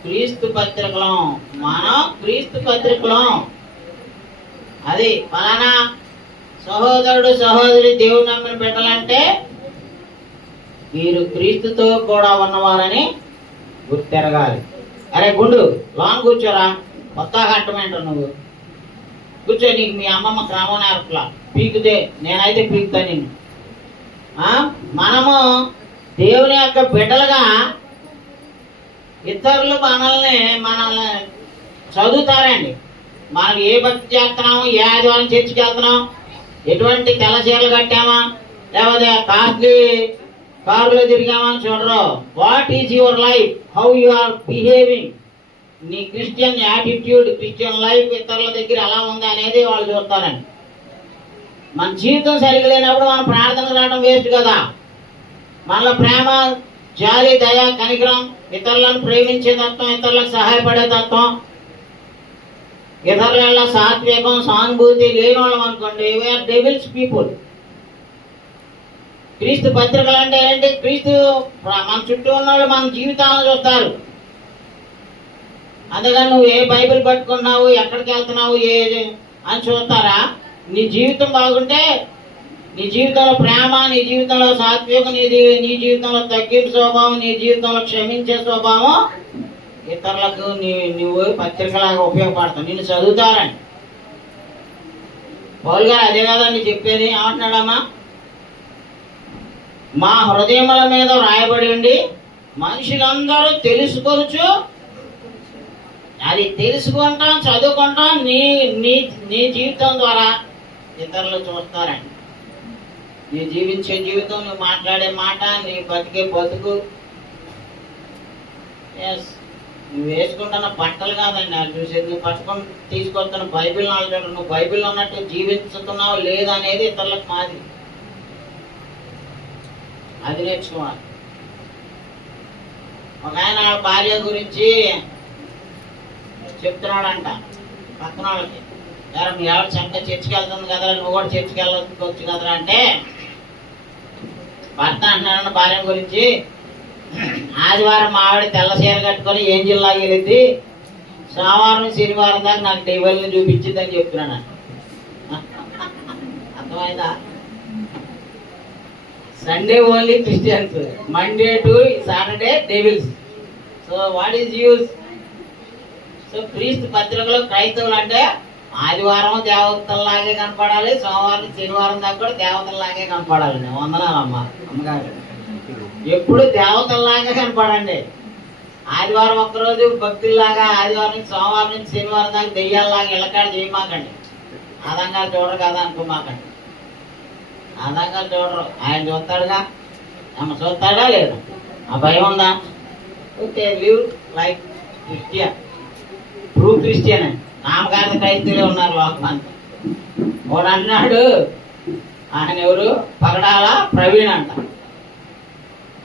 క్రీస్తు పత్రికలం. మనం క్రీస్తు పత్రికలం. అది ఫలానా సహోదరుడు సహోదరి దేవుడు నమ్మిన బిడ్డలంటే మీరు క్రీస్తుతో కూడా ఉన్నవారని గుర్తెరగాలి. అరే గుండు, లోన్ కూర్చోరా, కొత్తగా అట్టమంటావు నువ్వు. కూర్చో, నీకు మీ అమ్మమ్మ క్రమం నేర్పలా, పీకుతే నేనైతే పీకుతా నిన్ను. మనము దేవుని యొక్క బిడ్డలుగా ఇతరులు మనల్ని చదువుతారండి. మనం ఏ భక్తి చేస్తున్నాము, ఏ ఆదివారం చర్చికి వెళ్తున్నాం, ఎటువంటి తెల్ల చీరలు కట్టామా, లేకపోతే కాస్ట్లీ కారులో తిరిగామా అని చూడరు. What is your life, how you are behaving, నీ క్రిస్టియన్ యాటిట్యూడ్, క్రిస్టియన్ లైఫ్ ఇతరుల దగ్గర ఎలా ఉంది అనేది వాళ్ళు చూస్తారండి. మన జీవితం సరిగ్గా లేనప్పుడు మనం ప్రార్థనకు రావడం వేస్ట్ కదా. మనలో ప్రేమ, జాలి, దయ, కనికరం, ఇతరులను ప్రేమించే తత్వం, ఇతరులకు సహాయపడే తత్వం, ఇతరుల సాత్వికం, సానుభూతి లేని వాళ్ళం అనుకోండి, వీఆర్ డెవిల్స్ పీపుల్. క్రీస్తు పత్రికలు అంటే ఏంటి? క్రీస్తు మన చుట్టూ ఉన్న వాళ్ళు మన జీవితాలను చూస్తారు. అందుకని నువ్వు ఏ బైబిల్ పట్టుకున్నావు, ఎక్కడికి వెళ్తున్నావు అని చూస్తారా? నీ జీవితం బాగుంటే, నీ జీవితంలో ప్రేమ, నీ జీవితంలో సాత్వికం, నీ జీవితంలో తగ్గింపు స్వభావం, నీ జీవితంలో క్షమించే స్వభావం ఇతరులకు నువ్వు పత్రికలాగా ఉపయోగపడతావు. నిన్ను చదువుతారని పౌలు గారు అదే కదండి చెప్పేది. ఏమంటున్నాడమ్మా? మా హృదయముల మీద రాయబడి ఉండి మనుషులందరూ తెలుసుకోవచ్చు. అది తెలుసుకుంటాం, చదువుకుంటాం, నీ నీ నీ జీవితం ద్వారా ఇతరులు చూస్తారండి. నీ జీవించే జీవితం, నువ్వు మాట్లాడే మాట, నీ బతికే బతుకు, ఎస్ నువ్వు వేసుకుంటున్న బట్టలు కాదండి వాళ్ళు చూసేది. నువ్వు పట్టుకొని తీసుకొస్తున్న బైబిల్ నాలుగు, నువ్వు బైబిల్లో ఉన్నట్టు జీవిస్తున్నావు లేదా అనేది ఇతరులకు మాది. అది నేర్చుకోవాలి. ఒక ఆయన భార్య గురించి చెప్తున్నాడంట పక్కన వాళ్ళకి. మీ ఆవిడ చక్కగా చర్చికి వెళ్తుంది కదా, నువ్వు కూడా చర్చికి వెళ్ళవచ్చు కదరా అంటే, భర్త అంటున్నాడు భార్య గురించి, ఆదివారం మా ఆవిడ తెల్ల చీర కట్టుకొని ఏంజిల్ లాగా వెళ్ళింది, సోమవారం శనివారం దాకా నాకు డెవిల్ని చూపించింది అని చెప్తున్నాను. అర్థమైందా? Sunday only Christians, Monday to Saturday devils. So what is use? So క్రీస్తు పత్రికలో క్రైస్తవులు అంటే ఆదివారం దేవతల్లాగే కనపడాలి, సోమవారం శనివారం దాకా కూడా దేవతల్లాగే కనపడాలి. వందనాలమ్మా అమ్మగారు, ఎప్పుడు దేవతల్లాగా కనపడండి. ఆదివారం ఒక్కరోజు భక్తుల్లాగా, ఆదివారం నుంచి సోమవారం నుంచి శనివారం దాకా దెయ్యాల్లాగా ఇళ్ళకాడ చేయమాకండి. ఆదంగాలు చూడరు కదా అనుకోమాకండి. ఆదంగాలు చూడరు, ఆయన చూస్తాడుగా. ఆమె చూస్తాడా లేదా? ఆ భయం ఉందా? Okay, live like Christian, true Christian అని. నామకార్థ క్రైస్తవులే ఉన్నారు లోకానికి. వాడు అంటున్నాడు, ఆయన ఎవరు? పగడాల ప్రవీణ్ అంట.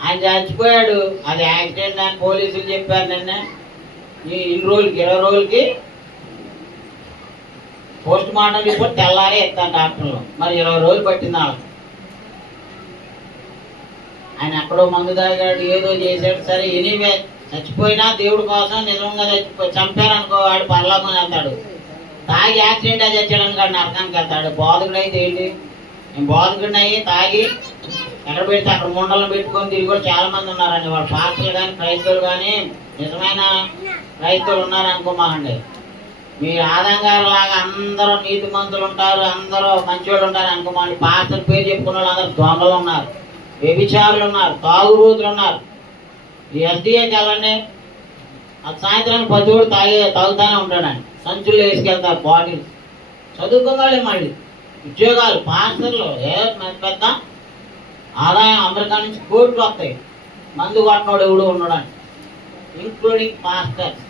ఆయన చచ్చిపోయాడు, అది యాక్సిడెంట్ అని పోలీసులు చెప్పారు నిన్న. ఇన్ని రోజులకి 20 రోజులకి పోస్ట్ మార్టం రిపోర్ట్ తెల్లారే ఇస్తాను డాక్టర్లు. మరి 20 రోజులు పట్టింది వాళ్ళకి. ఆయన ఎక్కడో మందు తాగాడు, ఏదో చేశాడు. సరే ఎనీవే చచ్చిపోయినా దేవుడి కోసం నిజంగా చంపారనుకో, వాడు పరలోకం వెళ్తాడు. తాగి యాక్సిడెంట్ అది చచ్చాడని కాదు నరకానికి వెళ్తాడు. బోధకుడు అయితే ఏంటి? నేను బోధకుడిని అయ్యి తాగి ఎక్కడ పెడితే అక్కడ ముండలను పెట్టుకొని తిరిగి కూడా చాలా మంది ఉన్నారండి. వాళ్ళు పాస్టర్లు కానీ క్రైస్తవులు కానీ నిజమైన క్రైస్తవులు ఉన్నారనుకోమాకండి. మీరు ఆదంగారు లాగా అందరూ నీతి మంతులు ఉంటారు, అందరూ మంచివాళ్ళు ఉంటారు అనుకోమండి. పాస్టర్ పేరు చెప్పుకున్న వాళ్ళు అందరూ దొంగలు ఉన్నారు, వ్యభిచారులు ఉన్నారు, తాగుబోతులు ఉన్నారు. ఈ ఎస్డిఏకి వెళ్ళండి, అది సాయంత్రానికి పదివాడు తాగుతానే ఉంటాడండి. సంచుల్లో వేసుకెళ్తారు బాటిల్స్. చదువుకోవాలి, మళ్ళీ ఉద్యోగాలు, పాస్టర్లు, పెద్ద ఆదాయం అమెరికా నుంచి కోట్లు వస్తాయి. మందు కొట్టినోడు ఎవడు ఉన్నాడు, ఇంక్లూడింగ్ పాస్టర్స్.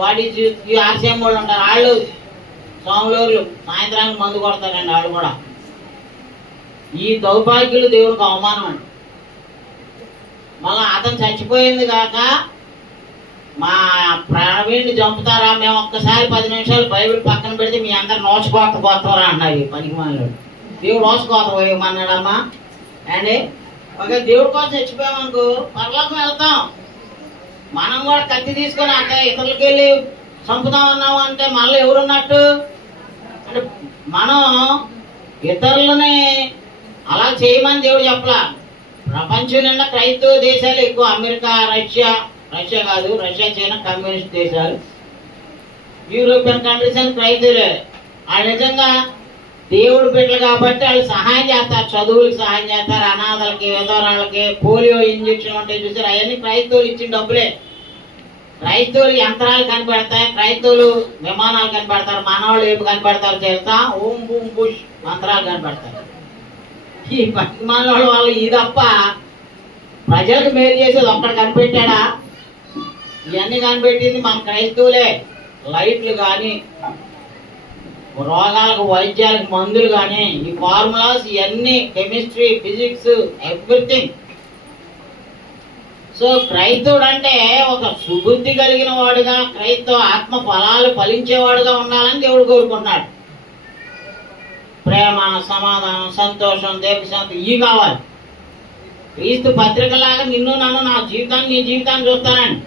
వాటి ఈ ఆర్సీఎం వాళ్ళు ఉంటారు, వాళ్ళు సోమలూరులు సాయంత్రానికి మందు కొడతారండి. వాళ్ళు కూడా ఈ దౌర్భాగ్యులు దేవుడికి అవమానం అండి. మళ్ళీ అతను చచ్చిపోయింది కాక మా ప్రవీణ్ని చంపుతారా, మేము ఒక్కసారి 10 నిమిషాలు బైబిల్ పక్కన పెడితే మీ అందరు నోచుకోత పోతారా అన్నారు ఈ పనికి మనలో. దేవుడు నోచుకోత పోయమన్నాడమ్మా అండి. ఒక దేవుడి కోసం చచ్చిపోయామనుకో పరలోకం వెళ్తాం. మనం కూడా కత్తి తీసుకొని అక్కడ ఇతరులకి వెళ్ళి చంపుతామన్నాము అంటే మనలో ఎవరున్నట్టు అంటే మనం ఇతరులని అలా చేయమని దేవుడు చెప్పలా. ప్రపంచం నిండా క్రైస్తవ దేశాలు ఎక్కువ. అమెరికా, రష్యా కాదు, రష్యా, చైనా కమ్యూనిస్ట్ దేశాలు, యూరోపియన్ కంట్రీస్ అని క్రైస్తవులే. వాళ్ళు నిజంగా దేవుడు బిడ్డలు కాబట్టి వాళ్ళు సహాయం చేస్తారు, చదువులకు సహాయం చేస్తారు, అనాథలకి, విధవరాళ్ళకి, పోలియో ఇంజక్షన్ ఉంటాయి చూసారు, అవన్నీ క్రైస్తవులు ఇచ్చిన డబ్బులే. క్రైస్తవులు యంత్రాలు కనిపెడతాయి, క్రైస్తవులు విమానాలు కనిపెడతారు, మనవాళ్ళు ఏమి కనిపెడతారు తెలుసా? ఓం బూమ్ బుష్ మంత్రాలు కనిపెడతారు. ఈ పనికి మనవాళ్ళు వాళ్ళు ఈ తప్ప ప్రజలకు మేలు చేసేది ఒక్కడు కనిపెట్టాడా? ఇవన్నీ కనిపెట్టింది మన క్రైస్తవులే. లైట్లు కానీ, రోగాలకు వైద్యాలకు మందులు కానీ, ఈ ఫార్ములాస్ ఇవన్నీ, కెమిస్ట్రీ, ఫిజిక్స్, ఎవ్రీథింగ్. సో క్రైస్తవుడు అంటే ఒక సుబుద్ధి కలిగిన వాడుగా, క్రైస్తవ ఆత్మ ఫలాలు ఫలించేవాడుగా ఉండాలని దేవుడు కోరుకుంటున్నాడు. ప్రేమ, సమాధానం, సంతోషం, దీర్ఘశాంతి ఇవి కావాలి. క్రీస్తు పత్రికలాగా నిన్ను నన్ను, నా జీవితాన్ని, నీ జీవితాన్ని చూస్తానండి.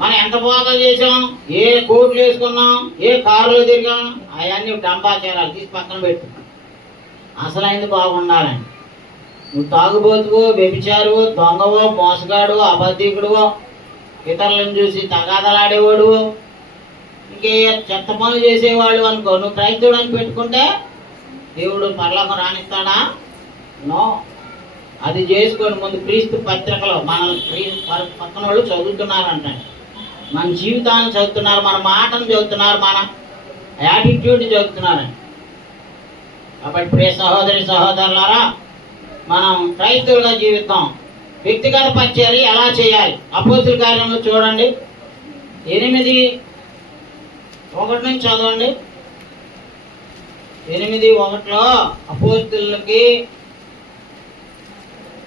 మనం ఎంత బోధలు చేసాం, ఏ కోట్లు వేసుకున్నాం, ఏ కారులో తిరిగాం, అవన్నీ డంబాచారాలు తీసి పక్కన పెట్టు. అసలైంది బాగుండాలండి. నువ్వు తాగుబోతువో, వ్యభిచారువో, దొంగవో, మోసగాడువో, అబద్ధికుడువో, ఇతరులను చూసి తగాదలాడేవాడు, ఇంకే చెత్త పనులు చేసేవాడు అనుకో, నువ్వు క్రైస్తవుడు అని పెట్టుకుంటే దేవుడు పరలోకం రాణిస్తాడా? నో. అది చేసుకొని ముందు క్రీస్తు పత్రికలో మన పక్కన వాళ్ళు చదువుతున్నారంట. మన జీవితాన్ని చదువుతున్నారు, మన మాటను చదువుతున్నారు, మన యాటిట్యూడ్ చదువుతున్నారండి. కాబట్టి ప్రియ సహోదరి సహోదరులారా, మనం క్రైస్తవులుగా జీవితం. వ్యక్తిగత పరిచర్య ఎలా చేయాలి? అపోస్తుల కార్యంలో చూడండి, 8:1 నుంచి చదవండి. 8:1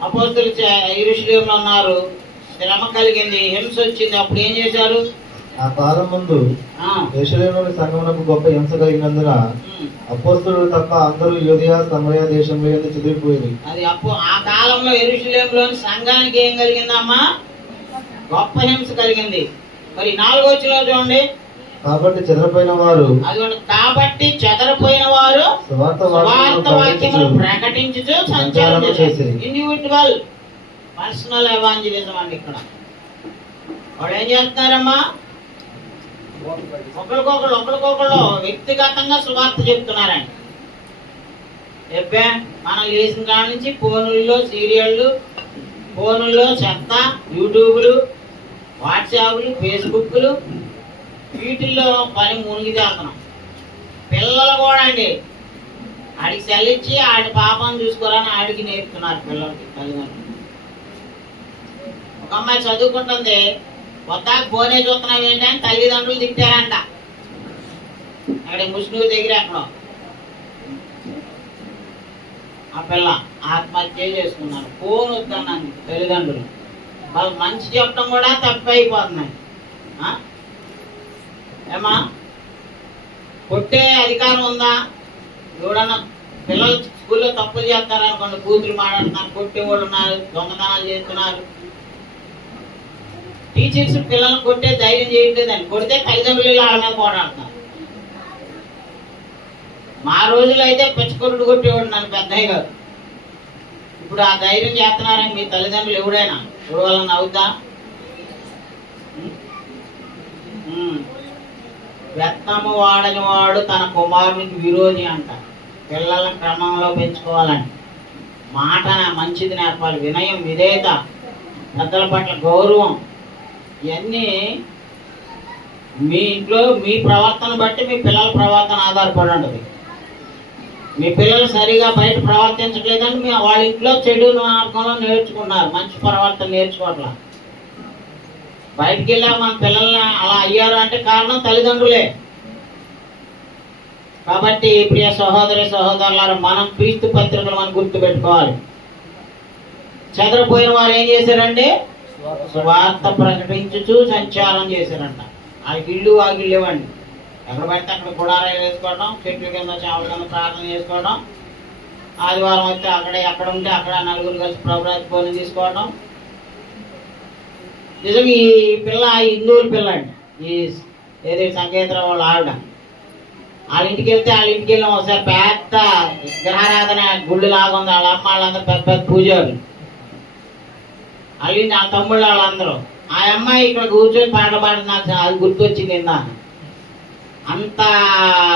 అపోస్తులు యెరూషలేములో ఉన్నారు, శ్రమ కలిగింది, హింస వచ్చింది. అప్పుడు ఏం చేశారు? ఆ కాలం ముందు యెరూషలేములోని సంఘమునకు గొప్ప హింస కలిగినందున అపోస్తలులు తప్ప అందరూ యూదయ, సమరయ దేశంలో చెదిరిపోయింది. అది ఆ కాలంలో యెరూషలేములోని సంఘానికి ఏం కలిగిందమ్మా? గొప్ప హింస కలిగింది. మరి 4వ వచనంలో చూడండి, కాబట్టి చెదరిపోయిన వారు సువార్త వాక్యములు ప్రకటించుచు సంచారం చేశారు. ఇండివిజువల్ పర్సనల్ ఎవాంజలిజం అండి. ఇక్కడ వాళ్ళు ఏం చేస్తున్నారమ్మా? ఒకరికొకళ్ళు వ్యక్తిగతంగా సువార్త చెప్తున్నారండి. చెప్పే మనం లేచిన కాడ నుంచి ఫోనుల్లో సీరియళ్ళు, ఫోనుల్లో చెత్త, యూట్యూబ్లు, వాట్సాప్లు, ఫేస్బుక్లు, వీటిల్లో పని మునిగి చేస్తున్నాం. పిల్లలు కూడా అండి, ఆడికి సెల్లిచ్చి ఆడి పాపం చూసుకోవాలని ఆడికి నేర్పుతున్నారు పిల్లలకి తల్లిదండ్రులు. ఒక అమ్మాయి చదువుకుంటుంది, కొత్తగా ఫోనే చూస్తున్నావు ఏంటని తల్లిదండ్రులు తిట్టారంట. అక్కడ ముస్లిం దగ్గర ఎక్కడో ఆ పిల్ల ఆత్మహత్య చేసుకున్నారు. ఫోన్ వద్దన్నాను తల్లిదండ్రులు. వాళ్ళు మంచి చెప్పడం కూడా తప్పైపోతున్నాయి. ఏమా కొట్టే అధికారం ఉందా? ఎవడన్నా పిల్లలు స్కూల్లో తప్పులు చేస్తారనుకోండి, కూతురు మాట్లాడుతున్నారు, కొట్టేవాళ్ళు ఉన్నారు, దొంగతనాలు చేస్తున్నారు. టీచర్స్ పిల్లల్ని కొట్టే ధైర్యం చేయట్లేదండి. కొడితే తల్లిదండ్రులు వాళ్ళ మీద పోరాడుతున్నారు. మా రోజుల్లో అయితే పెచ్చకొరుడు కొట్టేవాడు నన్ను పెద్దయ్య గారు. ఇప్పుడు ఆ ధైర్యం చేస్తున్నారని మీ తల్లిదండ్రులు ఎవడైనా ఎవడు వాళ్ళని అవుతా? వ్యక్తము వాడని వాడు తన కుమారునికి విరోధి అంట. పిల్లలను క్రమంలో పెంచుకోవాలండి. మాట మంచిది నేర్పాలి, వినయం, విధేయత, పెద్దల పట్ల గౌరవం, ఇవన్నీ మీ ఇంట్లో మీ ప్రవర్తన బట్టి మీ పిల్లల ప్రవర్తన ఆధారపడి ఉంటుంది. మీ పిల్లలు సరిగా బయట ప్రవర్తించట్లేదని మీ వాళ్ళ ఇంట్లో చెడు మార్గంలో నేర్చుకున్నారు, మంచి ప్రవర్తన నేర్చుకోవట్లా. బయటికి వెళ్ళా మన పిల్లల్ని అలా అయ్యారు అంటే కారణం తల్లిదండ్రులే. కాబట్టి ప్రియ సహోదరి సహోదరులారా, మనం క్రీస్తు పత్రికలు మనం గుర్తుపెట్టుకోవాలి. చెదరపోయిన వారు ఏం చేశారండి? స్వార్థ ప్రకటించుచు సంచారం చేశారంట. వాళ్ళకి ఇల్లు వాకిళ్ళు ఇవ్వండి, ఎక్కడ పడితే అక్కడ గుడారాలు వేసుకోవడం, చెట్ల కింద చావుల కింద ప్రార్థన చేసుకోవడం, ఆదివారం వస్తే అక్కడ ఎక్కడ ఉంటే అక్కడ నలుగురు కలిసి ప్రభుత్వ భోజనం తీసుకోవడం. నిజంగా ఈ పిల్ల హిందువుల పిల్ల అండి. ఈ ఏది సంకేతరావు వాళ్ళ ఆవిడ, వాళ్ళ ఇంటికి వెళ్తే వాళ్ళ ఇంటికి వెళ్ళాం ఒకసారి, పెద్ద విగ్రహారాధన గుళ్ళు లాగా ఉంది. వాళ్ళ అమ్మ వాళ్ళందరూ పెద్ద పెద్ద పూజారులు, వాళ్ళ తమ్ముళ్ళు వాళ్ళందరూ. ఆ అమ్మాయి ఇక్కడ కూర్చొని పాటలు పాడి నాకు అది గుర్తొచ్చింది. అంత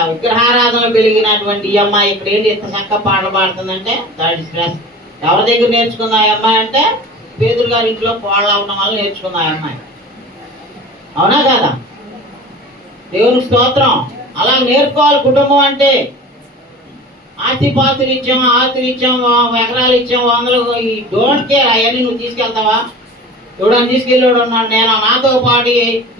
విగ్రహారాధన పెరిగినటువంటి ఈ అమ్మాయి ఇక్కడ ఏంటి ఇంత చక్కగా పాటలు పాడుతుందంటే దాట్ ఇస్ ప్లస్. ఎవరి దగ్గర నేర్చుకుంది ఆ అమ్మాయి అంటే పేదరు గారి ఇంట్లో కోళ్ళ అవడం వల్ల నేర్చుకుంది ఆ అమ్మాయి. అవునా కదా? దేవుని స్తోత్రం. అలా నేర్చుకోవాలి కుటుంబం అంటే. ఆస్తిపాస్తులు ఇచ్చాం, ఆస్తులు ఇచ్చాం, ఎకరాలు ఇచ్చాం, వందలు, ఈ డోంట్ కేర్. అవన్నీ నువ్వు తీసుకెళ్తావా? ఎవడని తీసుకెళ్ళాడు ఉన్నాడు. నేను నాతో పాటు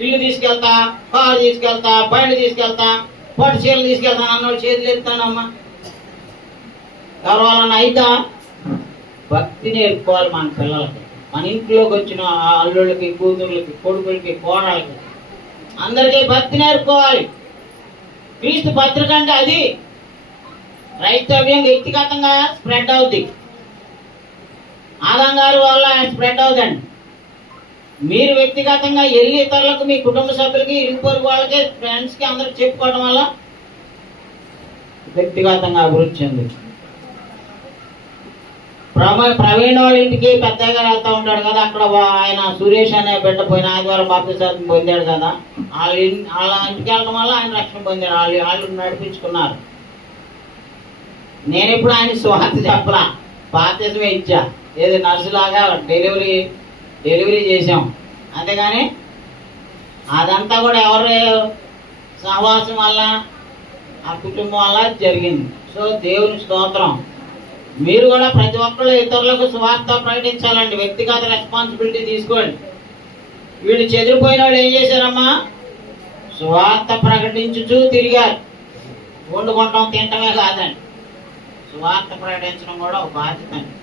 ఇల్లు తీసుకెళ్తా, కారు తీసుకెళ్తా, బండి తీసుకెళ్తా, పట్టు చీరలు తీసుకెళ్తాను అన్నాడు. చేతులు ఎత్తానమ్మా. ఎవరైనా అయితా భక్తి నేర్పుకోవాలి మన పిల్లలకి. మన ఇంట్లోకి వచ్చిన అల్లుళ్ళకి, కూతుర్లకి, కొడుకులకి, కోడళ్ళకి అందరికీ భక్తి నేర్పుకోవాలి. క్రీస్తు పత్రిక అంటే అది. క్రైస్తవ్యం వ్యక్తిగతంగా స్ప్రెడ్ అవుద్ది, ఆదాం గారి వల్ల స్ప్రెడ్ అవుదండి. మీరు వ్యక్తిగతంగా వెళ్ళి ఇతరులకు, మీ కుటుంబ సభ్యులకి, ఇరుగు పొరుగు వాళ్ళకి, ఫ్రెండ్స్కి అందరికి చెప్పుకోవడం వల్ల వ్యక్తిగతంగా అభివృద్ధి చెంది. ప్రవీణ్ వాళ్ళ ఇంటికి పెద్దగా వెళ్తూ ఉంటాడు కదా, అక్కడ ఆయన సురేష్ అనే బిడ్డ పోయిన ఆదివారం బాప్తిస్మం పొందాడు కదా, వాళ్ళ ఇంటికి వెళ్ళడం వల్ల ఆయన రక్షణ పొందాడు. వాళ్ళు నడిపించుకున్నారు. నేను ఇప్పుడు ఆయన స్వార్థ చెప్పలా, బాప్తిస్మే ఇచ్చా. ఏది నర్సులాగా డెలివరీ చేసాం, అంతేగాని అదంతా కూడా ఎవరి సహవాసం వల్ల, ఆ కుటుంబం వల్ల జరిగింది. సో దేవుని స్తోత్రం. మీరు కూడా ప్రతి ఒక్కళ్ళు ఇతరులకు స్వార్థ ప్రకటించాలండి. వ్యక్తిగత రెస్పాన్సిబిలిటీ తీసుకోండి. వీడు చెదిరిపోయిన వాళ్ళు ఏం చేశారమ్మా? స్వార్థ ప్రకటించుచూ తిరిగారు. వండుకుంటాం తింటమే కాదండి, స్వార్థ ప్రకటించడం కూడా ఒక బాధ్యత అండి.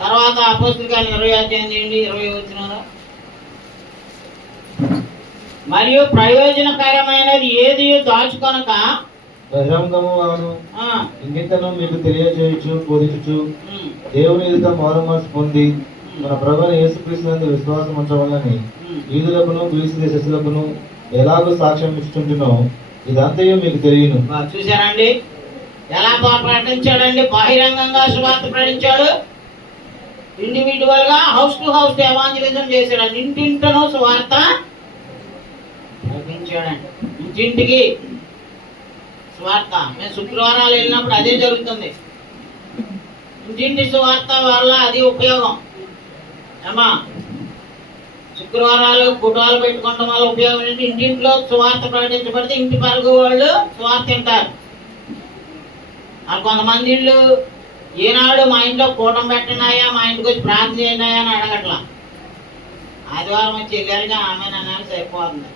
తర్వాత అపోస్తలుల కార్యం 20 వచనంలో, మరియు ప్రయోజనకరమైనది ఏది దాచుకొనక బహిరంగము వాను ఇంగితను మీకు తెలియజేయచ్చు, బోధించుచు దేవుని ఎదుట మారుమనసు పొంది మన ప్రభువైన యేసుక్రీస్తు నందు విశ్వాసం ఉంచవలని యూదులకును గ్రీసు దేశస్తులకును ఎలాగో సాక్ష్యం ఇస్తుంటున్నో ఇదంతయు మీకు తెలియను. చూశారండి ఎలా ప్రకటించాడండి? బహిరంగంగా సువార్త ప్రకటించాడు. ఇండివిజువల్ గా హౌస్ టు హౌస్ ఎవాంజలిజం చేశాడండి. ఇంటింటను సువార్త ప్రకటించాడండి. ఇంటింటికి సువార్త. మేము శుక్రవారాలు వెళ్ళినప్పుడు అదే జరుగుతుంది. ఇంటింటి సువార్త వల్ల అది ఉపయోగం ఏమా. శుక్రవారాలు కుటుంబాలు పెట్టుకోవడం వల్ల ఉపయోగం ఏంటి? ఇంటింట్లో సువార్త ప్రకటించబడితే ఇంటి పరుగు వాళ్ళు సువార్త తింటారు. కొంతమంది ఇళ్ళు ఈనాడు మా ఇంట్లో కూటం పెట్టినాయా, మా ఇంటికి వచ్చి ప్రార్థన చేయినాయా అని అడగట్లా. ఆదివారం వచ్చి వెళ్ళారుగా ఆమె నన్ను సరిపోతుంది.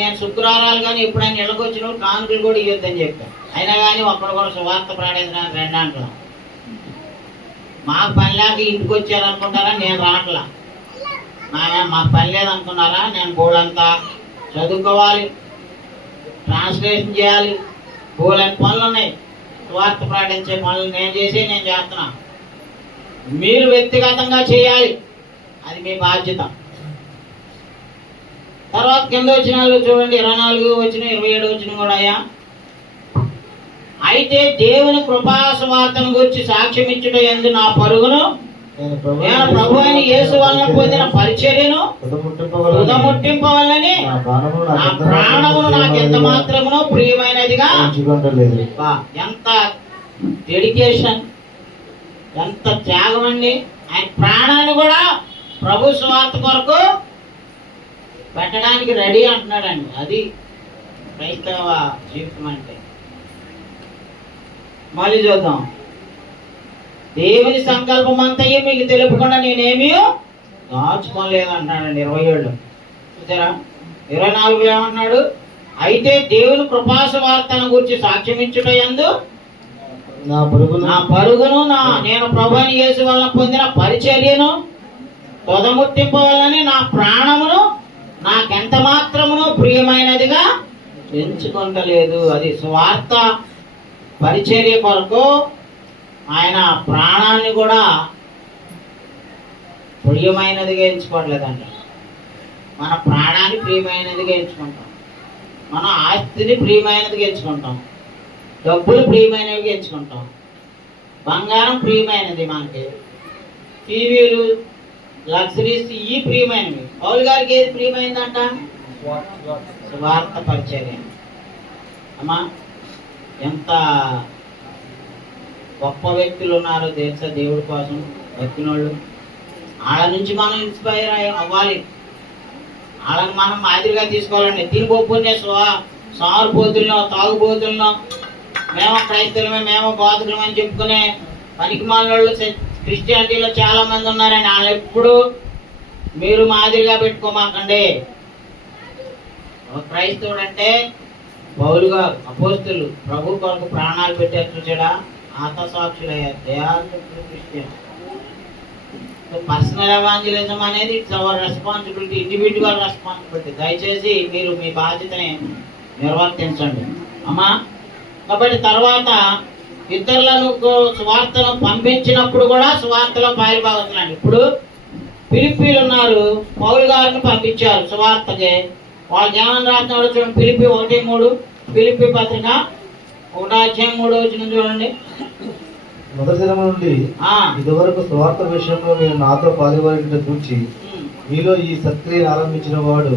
నేను శుక్రవారాలు కానీ ఎప్పుడైనా ఇళ్ళకి వచ్చినప్పుడు కానుకలు కూడా ఇవ్వద్దని చెప్పాను. అయినా కానీ ఒక్కడు కూడా సువార్త ప్రకటించడానికి రెండంట్లో. మాకు పని లేక ఇంటికి వచ్చారనుకుంటారా? నేను రావట్లా. మాకు పని లేదనుకున్నారా? నేను బోర్డంతా చదువుకోవాలి, ట్రాన్స్లేషన్ చేయాలి, బోర్డని పనులు ఉన్నాయి. సువార్త ప్రకటించే పనులు నేను చేస్తున్నా. మీరు వ్యక్తిగతంగా చేయాలి, అది మీ బాధ్యత. తర్వాత కింద వచ్చిన వాళ్ళు చూడండి, 24 వచ్చిన 27 వచ్చిన కూడా అయ్యా. అయితే దేవుని కృపా సువార్తను గురించి సాక్ష్యం ఇచ్చుట యందు నా పరుగును నేను ప్రభువైన యేసు వలన పొందిన పరిచర్యను తుదముట్టింపవలనని నా ప్రాణమును నాకు ఎంత మాత్రమునో ప్రియమైనదిగా. ఎంత డెడికేషన్! ఎంత త్యాగం అండి! ఆయన ప్రాణాన్ని కూడా ప్రభు సువార్త కొరకు పెట్టడానికి రెడీ అంటున్నాడండి. అది క్రైస్తవ జీవితం అంటే. మళ్ళీ చూద్దాం. దేవుని సంకల్పం అంతయే మీకు తెలుపకుండా నేనేమీ దాచుకోలేదు అంటున్నాడండి 27. చూసారా? 24 ఏమంటున్నాడు? అయితే దేవుని కృపాసు వార్తను గురించి సాక్ష్యమించుట యందు నా పరుగును నేను ప్రభువైన యేసు వలన పొందిన పరిచర్యను తొదముట్టింపవాలని నా ప్రాణమును నాకెంత మాత్రమును ప్రియమైనదిగా ఎంచుకుంటలేదు. అది స్వార్థ పరిచర్య కొరకు ఆయన ప్రాణాన్ని కూడా ప్రియమైనదిగా ఎంచుకోవట్లేదండి. మన ప్రాణాన్ని ప్రియమైనదిగా ఎంచుకుంటాం, మన ఆస్తిని ప్రియమైనదిగా ఎంచుకుంటాం, డబ్బులు ప్రియమైనవిగా ఎంచుకుంటాం, బంగారం ప్రియమైనది, మనకి టీవీలు, లగ్జరీస్ ఈ ప్రియమైనవి. పౌలు గారికి ఏది ప్రియమైందంట? స్వార్థ పరిచర్య. అమ్మా, ఎంత గొప్ప వ్యక్తులు ఉన్నారు తెలుసా దేవుడి కోసం బతికినోళ్ళు. వాళ్ళ నుంచి మనం ఇన్స్పైర్ అవ్వాలి, వాళ్ళని మనం మాదిరిగా తీసుకోవాలండి. తిరిగిపోతే సారుపోతుల్లో, తాగుబోతుల్లో, మేము క్రైస్తవులమే, మేము బాధకులమే అని చెప్పుకునే పనికి మాలోళ్ళు క్రిస్టియానిటీలో చాలా మంది ఉన్నారండి. వాళ్ళు ఎప్పుడు మీరు మాదిరిగా పెట్టుకోమాకండి. ఒక క్రైస్తవుడు అంటే పౌలు గారు, అపోస్తులు ప్రభు కొరకు ప్రాణాలు పెట్టారు చూసాడా, ఆత్మసాక్షులయ్యారు. క్రిస్టియన్ పర్సనల్ ఎవాంజలిజం అనేది it's our responsibility, individual responsibility. దయచేసి మీరు మీ బాధ్యతని నిర్వర్తించండి అమ్మా. కాబట్టి తర్వాత ఇతరులను సువార్తను పంపించినప్పుడు కూడా సువార్తలో పాలుభాగవుతున్నాడు. ఇప్పుడు ఫిలిప్పీలు ఉన్నారు, పౌలు గారిని పంపించారు సువార్తకి. వాళ్ళు ఏమని రాస్తున్నాడు చూడండి. ఫిలిప్పి 1:3, ఫిలిప్పి పత్రిక 1:3 చూడండి. మొదటి దినము నుండి ఇదివరకు స్వార్థ విషయంలో నేను నాతో పాలువారిని చూచి మీలో ఈ సత్క్రియను ఆరంభించిన వాడు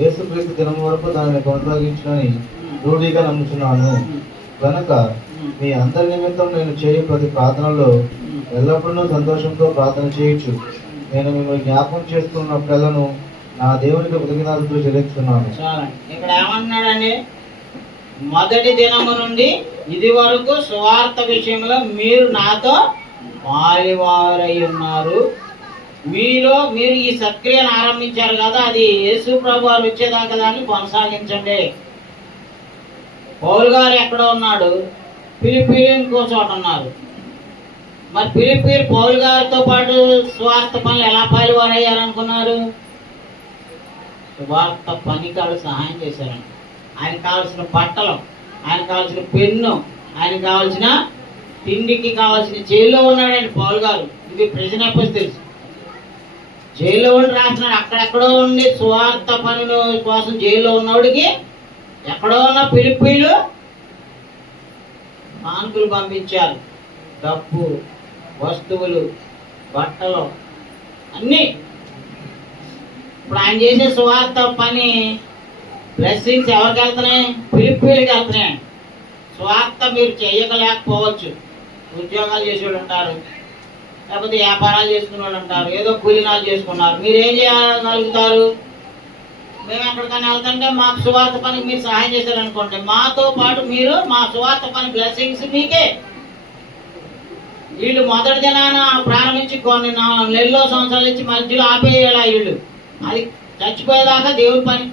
యేసుక్రీస్తు దినం వరకు దానిని కొనసాగించునని రూఢిగా నమ్ముచున్నాను. కనుక మీ అందరి నిమిత్తం నేను చేయు ప్రతి ప్రార్థనలో ఎల్లప్పుడూ సంతోషంతో ప్రార్థన చేయొచ్చు. నేను మిమ్మల్ని జ్ఞాపకం చేస్తున్నప్పుడెల్లను నా దేవునికి కృతజ్ఞతలు చెల్లిస్తున్నాను. ఇక్కడ ఏమంటున్నాడండి? మొదటి దినము నుండి ఇది వరకు సువార్త విషయంలో మీరు నాతో పాలివారై ఉన్నారు. మీరు ఈ సత్క్రియను ఆరంభించారు కదా, అది యేసు ప్రభు వారు వచ్చేదాకా దాన్ని కొనసాగించండి. పౌలు గారు ఎక్కడో ఉన్నాడు, ఫిలిప్పీలు ఇంకో చోట ఉన్నారు. మరి ఫిలిప్పీలు పౌలు గారితో పాటు సువార్త పనులు ఎలా పాలివారయ్యారనుకున్నారు? సువార్త పనికి వాళ్ళు సహాయం చేశారండి. ఆయనకు కావాల్సిన బట్టలు, ఆయనకు కావాల్సిన పెన్ను, ఆయనకు కావాల్సిన తిండికి కావాల్సిన జైల్లో ఉన్నాడండి పౌలు గారు. ఇది ప్రెజెంట్ ఎప్పుడు తెలుసు. జైల్లో ఉండి రాస్తున్నాడు. అక్కడెక్కడో ఉండి సువార్త పనుల కోసం జైల్లో ఉన్నవాడికి ఎక్కడో ఉన్న ఫిలిప్పీలు కానుకలు పంపించారు. డబ్బు, వస్తువులు, బట్టలు అన్నీ. ఇప్పుడు ఆయన చేసే సువార్త పని బ్లెస్సింగ్స్ ఎవరికి వెళ్తున్నాయి? ఫిలిప్పీలకి వెళ్తున్నాయి. స్వార్థ మీరు చేయలేకపోవచ్చు. ఉద్యోగాలు చేసేవాళ్ళు ఉంటారు, లేకపోతే వ్యాపారాలు చేసుకునే వాళ్ళు ఉంటారు, ఏదో కూలీనాలు చేసుకున్నారు. మీరు ఏం చేయగలుగుతారు? మేము ఎక్కడికైనా వెళ్తుంటే మాకు సువార్త పనికి మీరు సహాయం చేశారనుకోండి, మాతో పాటు మీరు మా సువార్త పని బ్లెస్సింగ్స్ మీకే. వీళ్ళు మొదటి దినాన ప్రారంభించి కొన్ని నెలలో సంవత్సరాల నుంచి మధ్యలో ఆపేయాలి. వీళ్ళు అది చచ్చిపోయేదాకా దేవుడి పని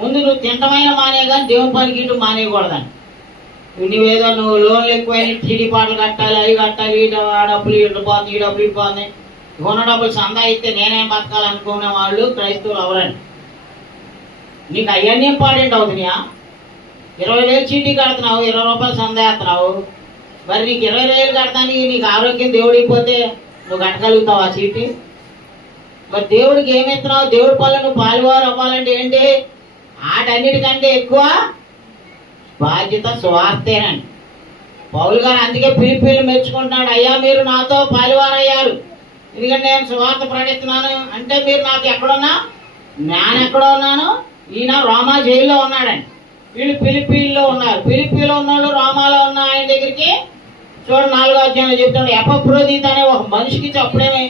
ముందు నువ్వు తింటమైన మానే కానీ దేవుని పనికి ఇటు మానేయకూడదని. నువ్వేదో నువ్వు లోన్లు ఎక్కువైనా టీడీ పాటలు కట్టాలి, అవి కట్టాలి, ఆ డబ్బులు ఇడిపోతుంది, ఈ డబ్బులు ఇడిపోతుంది, ఉన్న డబ్బులు సందా ఇస్తే నేనేం బతకాలనుకునే వాళ్ళు క్రైస్తవులు అవరండి. నీకు అవన్నీ ఇంపార్టెంట్ అవుతున్నాయా? 20,000 చీటీ కడుతున్నావు, 20 రూపాయలు సందా వేస్తున్నావు. మరి నీకు 20,000 కడతానికి నీకు ఆరోగ్యం దేవుడిపోతే నువ్వు కట్టగలుగుతావు ఆ చీటీ? మరి దేవుడికి ఏమి ఇస్తున్నావు? దేవుడి పనులు నువ్వు పాలువారు అవ్వాలంటే ఏంటి? వాటన్నిటికంటే ఎక్కువ బాధ్యత స్వార్థేనండి. పౌలు గారు అందుకే ఫిలిప్పీలు మెచ్చుకుంటున్నాడు. అయ్యా మీరు నాతో పాలువారయ్యారు, ఎందుకంటే నేను సువార్త ప్రకటిస్తున్నాను అంటే మీరు నాకు ఎక్కడున్నా, నేను ఎక్కడో ఉన్నాను, ఈయన రోమా జైల్లో ఉన్నాడండి. వీళ్ళు ఫిలిప్పీల్లో ఉన్నారు. ఫిలిప్పీలో ఉన్న వాళ్ళు రోమాలో ఉన్న ఆయన దగ్గరికి చూడండి 4వ అధ్యాయంలో చెప్తాడు, ఎపఫ్రోదిత అనే ఒక మనిషికి అప్పుడేమే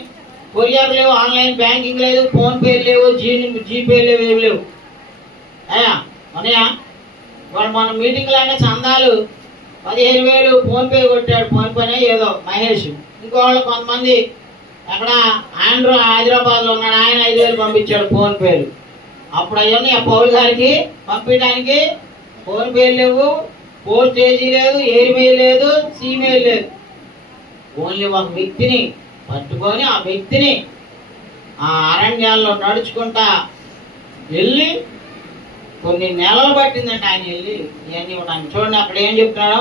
కొరియర్ లేవు, ఆన్లైన్ బ్యాంకింగ్ లేదు, ఫోన్ పే లేవు, జీపే లేవు, ఏమి లేవు. అయ్యా ఉన్నాయా? వాడు మన మీటింగ్లో అయినా చందాలు 15,000 ఫోన్ పే కొట్టాడు. ఫోన్ పేనే ఏదో మహేష్. ఇంకోళ్ళు కొంతమంది అక్కడ హైదరాబాద్లో ఉన్నాడు, ఆయన 5,000 పంపించాడు ఫోన్ పేలు. అప్పుడు అవన్నీ ఆ పౌరు గారికి పంపించడానికి ఫోన్ పేలు లేవు, పోస్టేజీ లేదు, ఎయిర్మెయిల్ లేదు, సీమెయిల్ లేదు. ఓన్లీ ఒక వ్యక్తిని పట్టుకొని ఆ వ్యక్తిని ఆ అరణ్యాల్లో నడుచుకుంటా వెళ్ళి కొన్ని నెలలు పట్టిందంటే ఆయన వెళ్ళి ఇవన్నీ ఇవ్వడానికి. చూడండి అక్కడ ఏం చెప్తున్నాడు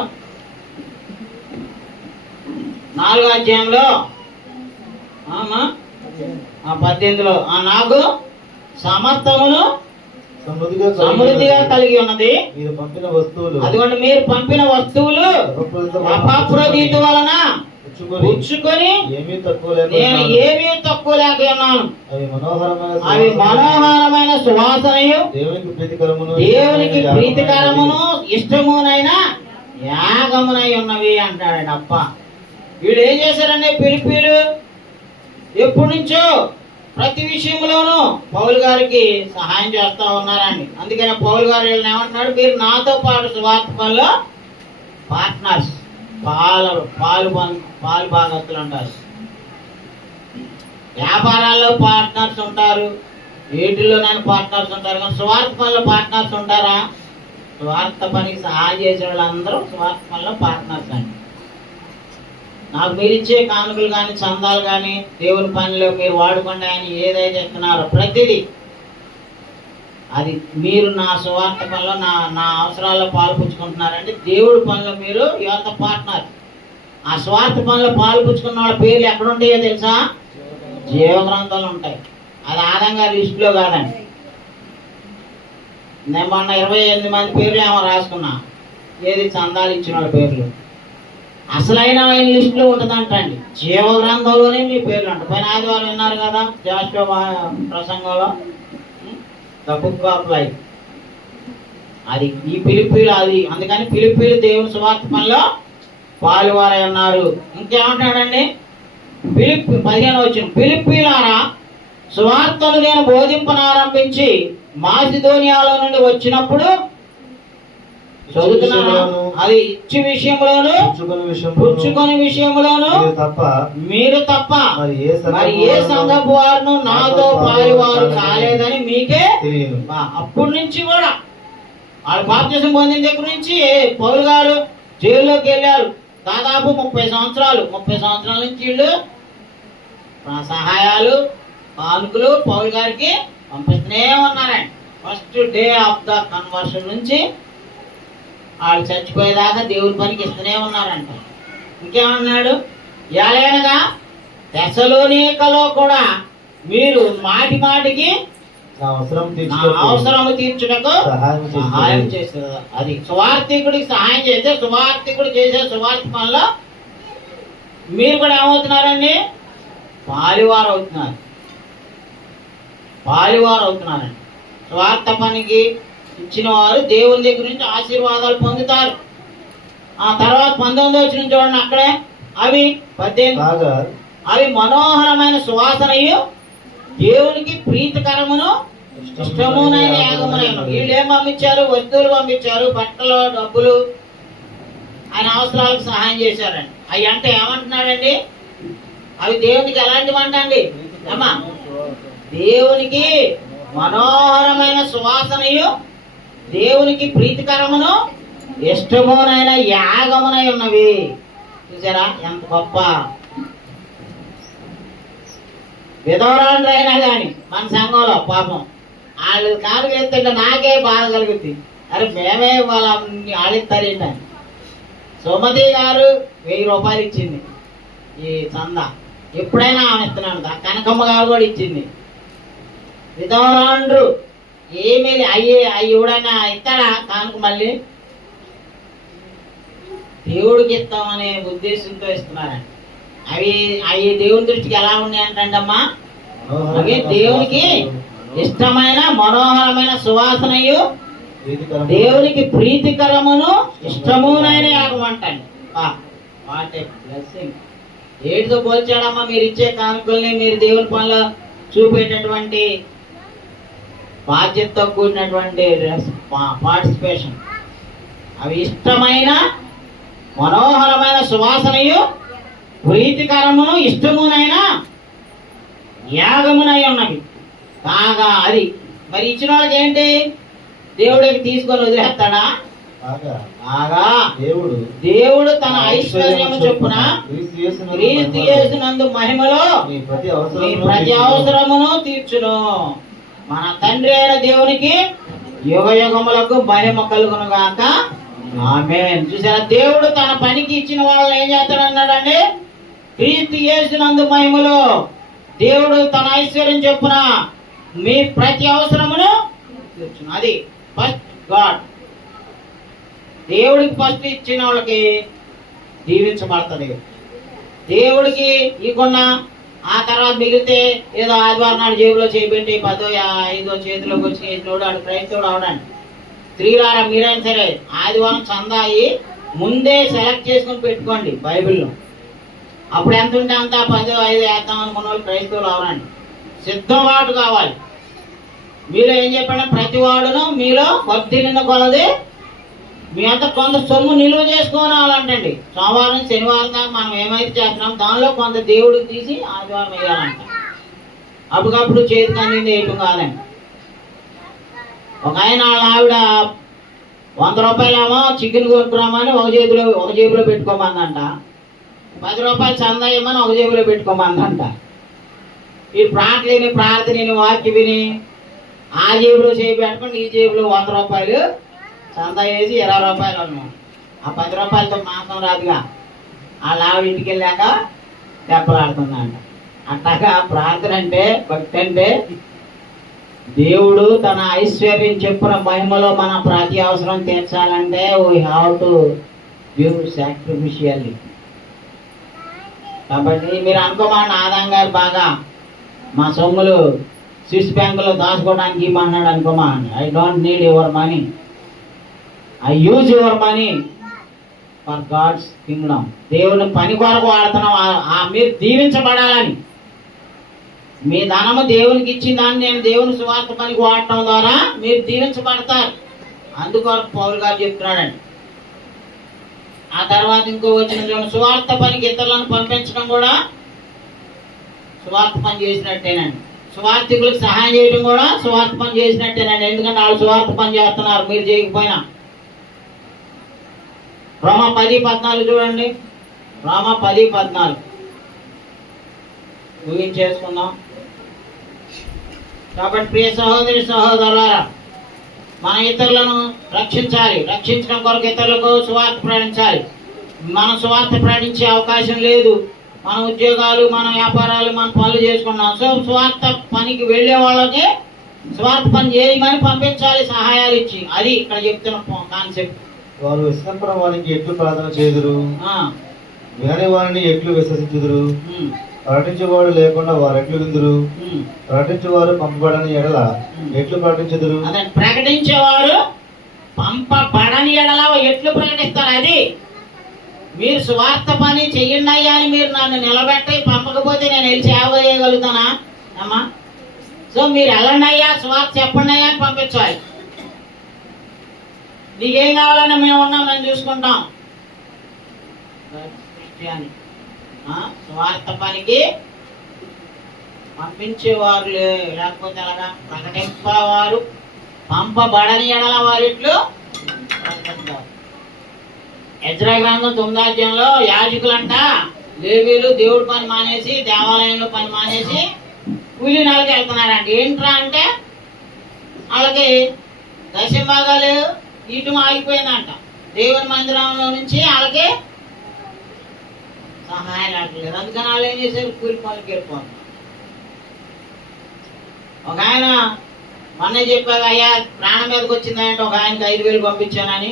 4వ అధ్యాయంలో 18లో, నాకు సమస్తమును సమృద్ధిగా కలిగి ఉన్నది, మీరు పంపిన వస్తువులు అదిగోండి మీరు పంపిన వస్తువులు అపఫ్రోదితు వలన పుచ్చుకొని ఏమీ తక్కువ నేను ఏమీ తక్కువ లేక ఉన్నాను. అవి అవి మనోహరమైన సువాసనయు దేవునికి ప్రీతికరమును ఇష్టమునైన యాగమునై ఉన్నవి అంటాడండి. అప్ప వీళ్ళు ఏం చేశారండి? పిలిపిలు ఎప్పటి నుంచో ప్రతి విషయంలోనూ పౌలు గారికి సహాయం చేస్తా ఉన్నారండి. అందుకనే పౌలు గారు వీళ్ళని ఏమంటున్నాడు, మీరు నాతో పాటు సువార్త పనిలో పార్ట్నర్స్, పాలు భాగస్తులు అంటారు. వ్యాపారాల్లో పార్ట్నర్స్ ఉంటారు, వీటిల్లోనైనా పార్ట్నర్స్ ఉంటారు, కానీ స్వార్థ పనిలో పార్ట్నర్స్ ఉంటారా? స్వార్థ పనికి సహాయం చేసే వాళ్ళందరూ స్వార్థ పనిలో పార్ట్నర్స్ అండి. నాకు మీరు ఇచ్చే కానుకలు కానీ చందాలు కానీ దేవుని పనిలో మీరు వాడుకోండి అని ఏదైతే ఇస్తున్నారో ప్రతిదీ అది మీరు నా సువార్త పనిలో నా అవసరాల్లో పాల్పుచ్చుకుంటున్నారంటే దేవుడి పనిలో మీరు యువత పార్ట్నర్. ఆ స్వార్థ పనిలో పాల్పుచ్చుకున్న వాళ్ళ పేర్లు ఎక్కడ ఉంటాయో తెలుసా? జీవ గ్రంథాలు ఉంటాయి. అది ఆదంగా లిస్టులో కాదండి. నేను మొన్న 28 మంది పేర్లు ఏమో రాసుకున్నా, ఏది చందాలు ఇచ్చిన వాళ్ళ పేర్లు. అసలైన లిస్టులో ఉంటుందంటండి, జీవ గ్రంథంలోనే మీ పేర్లు అంట. పైన ఆదివారం విన్నారు కదా జాషువా ప్రసంగంలో, ద బుక్ ఆఫ్ లైఫ్. అది ఈ పిలిపిలు అది. అందుకని పిలిపిలు దేవుని సువార్త పనిలో పాలువారై ఉన్నారు. ఇంకేమంటాడండి? 15 వచ్చిన పిలిపిలారా, సువార్తను నేను బోధింపనారంభించి మాసిదోనియాలో నుండి వచ్చినప్పుడు చదువుతున్నాను, అది ఇచ్చి విషయంలోను పుచ్చుకొని విషయంలోను మీరు తప్ప మరి ఏ సంఘపు వారును నాతో పాలువారు కాలేదని మీకే తెలియదు. అప్పటి నుంచి కూడా వాళ్ళు బాప్తిసం పొందిన దగ్గర నుంచి పౌలు గారు జైల్లోకి వెళ్ళారు. దాదాపు 30 సంవత్సరాలు. 30 సంవత్సరాల నుంచి వీళ్ళు సహాయాలు కానుకలు పౌలు గారికి పంపిస్తూనే ఉన్నారండి. First day of the conversion నుంచి వాళ్ళు చచ్చిపోయేదాకా దేవుని పనికి ఇస్తూనే ఉన్నారంట. ఇంకేమన్నాడు? ఎలాగనగా తెస్సలోనికలో కూడా మీరు మాటి మాటికి అవసరం తీర్చుటకు సహాయం చేస్తారు. అది సువార్థికుడికి సహాయం చేస్తే సువార్థికుడు చేసే సువార్థ పనిలో మీరు కూడా ఏమవుతున్నారండి? పాలువారు అవుతున్నారు. అవుతున్నారండి. స్వార్థ పనికి ఇచ్చిన వారు దేవుని దగ్గర నుంచి ఆశీర్వాదాలు పొందుతారు. ఆ తర్వాత 19 వచ్చిన చూడండి, అక్కడే అవి 18 అవి మనోహరమైన సువాసనయు దేవునికి ప్రీతికరమును ఇష్టమునైన యాగమునైన. వీళ్ళు ఏం పంపించారు? వస్తువులు పంపించారు, బట్టలు, డబ్బులు, ఆయన అవసరాలకు సహాయం చేశారండి. అవి అంటే ఏమంటున్నాడండి? అవి దేవునికి ఎలాంటివి అంటండి అమ్మా? దేవునికి మనోహరమైన సువాసనయు దేవునికి ప్రీతికరమును ఇష్టమునైన యాగమునై ఉన్నవి. చూసారా ఎంత గొప్ప విధవరాలు అయినా కానీ మన సంఘంలో పాపం వాళ్ళు కాలు ఎత్తుంటే నాకే బాధ కలుగుద్ది. అరే మేమే వాళ్ళ ఆడిస్తారేంటని. సుమతి గారు 1000 రూపాయలు ఇచ్చింది ఈ చందా. ఎప్పుడైనా ఆమె ఇస్తున్నాను. కనకమ్మ గారు కూడా ఇచ్చింది. విధవరాండ్రు ఏమీ అయ్యి ఎవడైనా ఇస్తాడా కానుక? మళ్ళీ దేవుడికి ఇస్తామనే ఉద్దేశంతో ఇస్తున్నారండి. అవి దేవుని దృష్టికి ఎలా ఉన్నాయి అంటే అమ్మా, అవి దేవునికి ఇష్టమైన మనోహరమైన సువాసనయు దేవునికి ప్రీతికరమును ఇష్టమునైన యాగం అంటండి. What a blessing. ఏటితో పోల్చాడమ్మా మీరు ఇచ్చే కానుకల్ని, మీరు దేవుని పనిలో చూపేటటువంటి బాధ్యతతో కూడినటువంటి పార్టిసిపేషన్. అవి ఇష్టమైన మనోహరమైన సువాసనయు ప్రీతికరమును ఇష్టమునైనా యాగమునై ఉన్నవి కాగా అది. మరి ఇచ్చిన వాళ్ళకి ఏంటి? దేవుడికి తీసుకొని వదిలేస్తాడా? కాగా దేవుడు తన ఐశ్వర్యము చొప్పున క్రీస్తు యేసునందు మహిమలో మీ ప్రతి అవసరమును తీర్చును. మన తండ్రి అయిన దేవునికి యుగ యుగములకు మహిమ కలుగును గాక. ఆమేన్. చూసారా, దేవుడు తన పనికి ఇచ్చిన వాళ్ళని ఏం చేస్తాడన్నాడండి? క్రీస్తు యేసునందు మహిమలో దేవుడు తన ఐశ్వర్యం చొప్పున మీ ప్రతి అవసరమును తీర్చును. అది ఫస్ట్ గాడ్. దేవుడికి ఫస్ట్ ఇచ్చిన వాళ్ళకి దీవించబడుతుంది. దేవుడికి ఇవ్వకుండా ఆ తర్వాత మిగిలితే ఏదో ఆదివారం నాడు జేబులో చేపెట్టి 10, 5 చేతిలోకి వచ్చి చేసినోడు ఆడు క్రైస్తవుడు అవడానికి. స్త్రీలారా మీరైనా సరే ఆదివారం చందా అయ్యి ముందే సెలెక్ట్ చేసుకుని పెట్టుకోండి బైబిల్లో. అప్పుడు ఎంత ఉంటే అంత 10, 5 వేద్దాం అనుకున్న వాళ్ళు క్రైస్తవులు అవరండి. సిద్ధపాటు కావాలి. మీలో ఏం చెప్పండి? ప్రతి వాడును మీలో వర్ధిల్లిన కొలది మీ అంతా కొంత సొమ్ము నిలువ చేసుకోవాలంటండి. సోమవారం శనివారం దాకా మనం ఏమైతే చేస్తున్నాం దానిలో కొంత దేవుడికి తీసి ఆదివారం వేయాలంట. అప్పటికప్పుడు చేతికి అందింది వేయటం కాదండి. ఒక ఆయన వాళ్ళ ఆవిడ 100 రూపాయలేమో చికెన్ కొనుక్కురామని ఒక జేబులో పెట్టుకోమందంట. 10 రూపాయలు చందా ఇవ్వమని ఒక జేబులో పెట్టుకోమందంట. ఈ ప్రార్థనని వాక్య విని ఆ జేబులో చేయి పెట్టుకుని ఈ జేబులో 100 రూపాయలు చందా వేసి 20 రూపాయలు అన్నాం. ఆ 10 రూపాయలతో మాసం రాదుగా. వాళ్ళ ఆవిడ ఇంటికి వెళ్ళాక దెబ్బలాడుతుందంట. అట్లాగా ప్రార్థన అంటే, భక్తి అంటే దేవుడు తన ఐశ్వర్యం చెప్పున మహిమలో మన ప్రతి అవసరం తీర్చాలంటే వీ హ్యావ్ టు గివ్ సాక్రిఫిషియల్లీ. కాబట్టి మీరు అనుకోమండి, ఆదాం గారు బాగా మా సొమ్ములు స్విస్ బ్యాంకులో దాచుకోవడానికి ఇవ్వమన్నాడు అనుకోమా. I don't need your money, I use your money for God's kingdom. దేవుని పని కొరకు వాడుతున్నాం. మీరు దీవించబడాలని. మీ ధనము దేవునికి ఇచ్చిన దాన్ని నేను దేవుని సువార్త పనికి వాడటం ద్వారా మీరు దీవించబడతారు. అందుకొరకు పౌలు గారు చెప్తున్నాడండి. ఆ తర్వాత ఇంకో వచ్చిన సువార్త పనికి ఇతరులను పంపించడం కూడా సువార్త పని చేసినట్టేనండి. సువార్థికులకు సహాయం చేయడం కూడా సువార్త పని చేసినట్టేనండి. ఎందుకంటే వాళ్ళు సువార్త పని చేస్తున్నారు, మీరు చేయకపోయినా. రోమా 10:14 చూడండి. రోమా 10:14 ముగించేసుకుందాం. కాబట్టి ప్రియ సహోదరి సహోదరులారా, మన ఇతరులను రక్షించాలి. రక్షించడం కొరకు ఇతరులకు సువార్త ప్రకటించాలి. మనం సువార్త ప్రకటించే అవకాశం లేదు. మన ఉద్యోగాలు, మన వ్యాపారాలు, మన పనులు చేసుకున్నాం. సో సువార్త పనికి వెళ్ళే వాళ్ళకి సువార్త పని చేయమని పంపించాలి, సహాయాలు ఇచ్చి. అది ఇక్కడ చెప్తున్న కాన్సెప్ట్. వారు విశ్వంపర వారికి ఎట్లు ప్రార్థన చేదురు, వినని వారిని ఎట్లు విశ్వసించుదురు, ప్రకటించేవాడు లేకుండా వారు ఎట్లు విందురు, ప్రకటించేవారు పంపబడని ఎడల ఎట్లు ప్రకటించుదురు. ప్రకటించేవారు పంపబడని ఎడల ఎట్లు ప్రకటిస్తారు. అది మీరు స్వార్థ పని చెయ్యండి అయ్యా అని మీరు నన్ను నిలబెట్టి పంపకపోతే నేను వెళ్ళి సేవ చేయగలుగుతానా అమ్మా? సో మీరు వెళ్ళండి అయ్యా, స్వార్థ చెప్పండి అయ్యా అని పంపించాలి. నీకేం కావాలన్నా మేము ఉన్నాం, మేము చూసుకుంటాం. స్వార్థ పనికి పంపించేవారు లేకపోతే ఎలాగా? ప్రకటింపవారు పంపబడని ఎడల వారిట్లు ప్రకటించారు. ఎజ్రా గ్రంథం 9వ అధ్యాయంలో యాజకులంట లేవీలు దేవుడి పని మానేసి దేవాలయంలో పని మానేసి కూలీనాలకి వెళ్తున్నారంట. ఏంట్రా అంటే వాళ్ళకి దశంభాగాలు ఇటు ఆగిపోయిందంట. దేవుని మందిరంలో నుంచి వాళ్ళకి సహాయం రావట్లేదు. అందుకని వాళ్ళు ఏం చేశారు? కూలి పనులకి వెళ్ళిపోతారు. ఒక ఆయన మొన్న చెప్పారు, అయ్యా ప్రాణం మీదకి వచ్చిందంటే ఒక ఆయనకి 5,000 పంపించానని.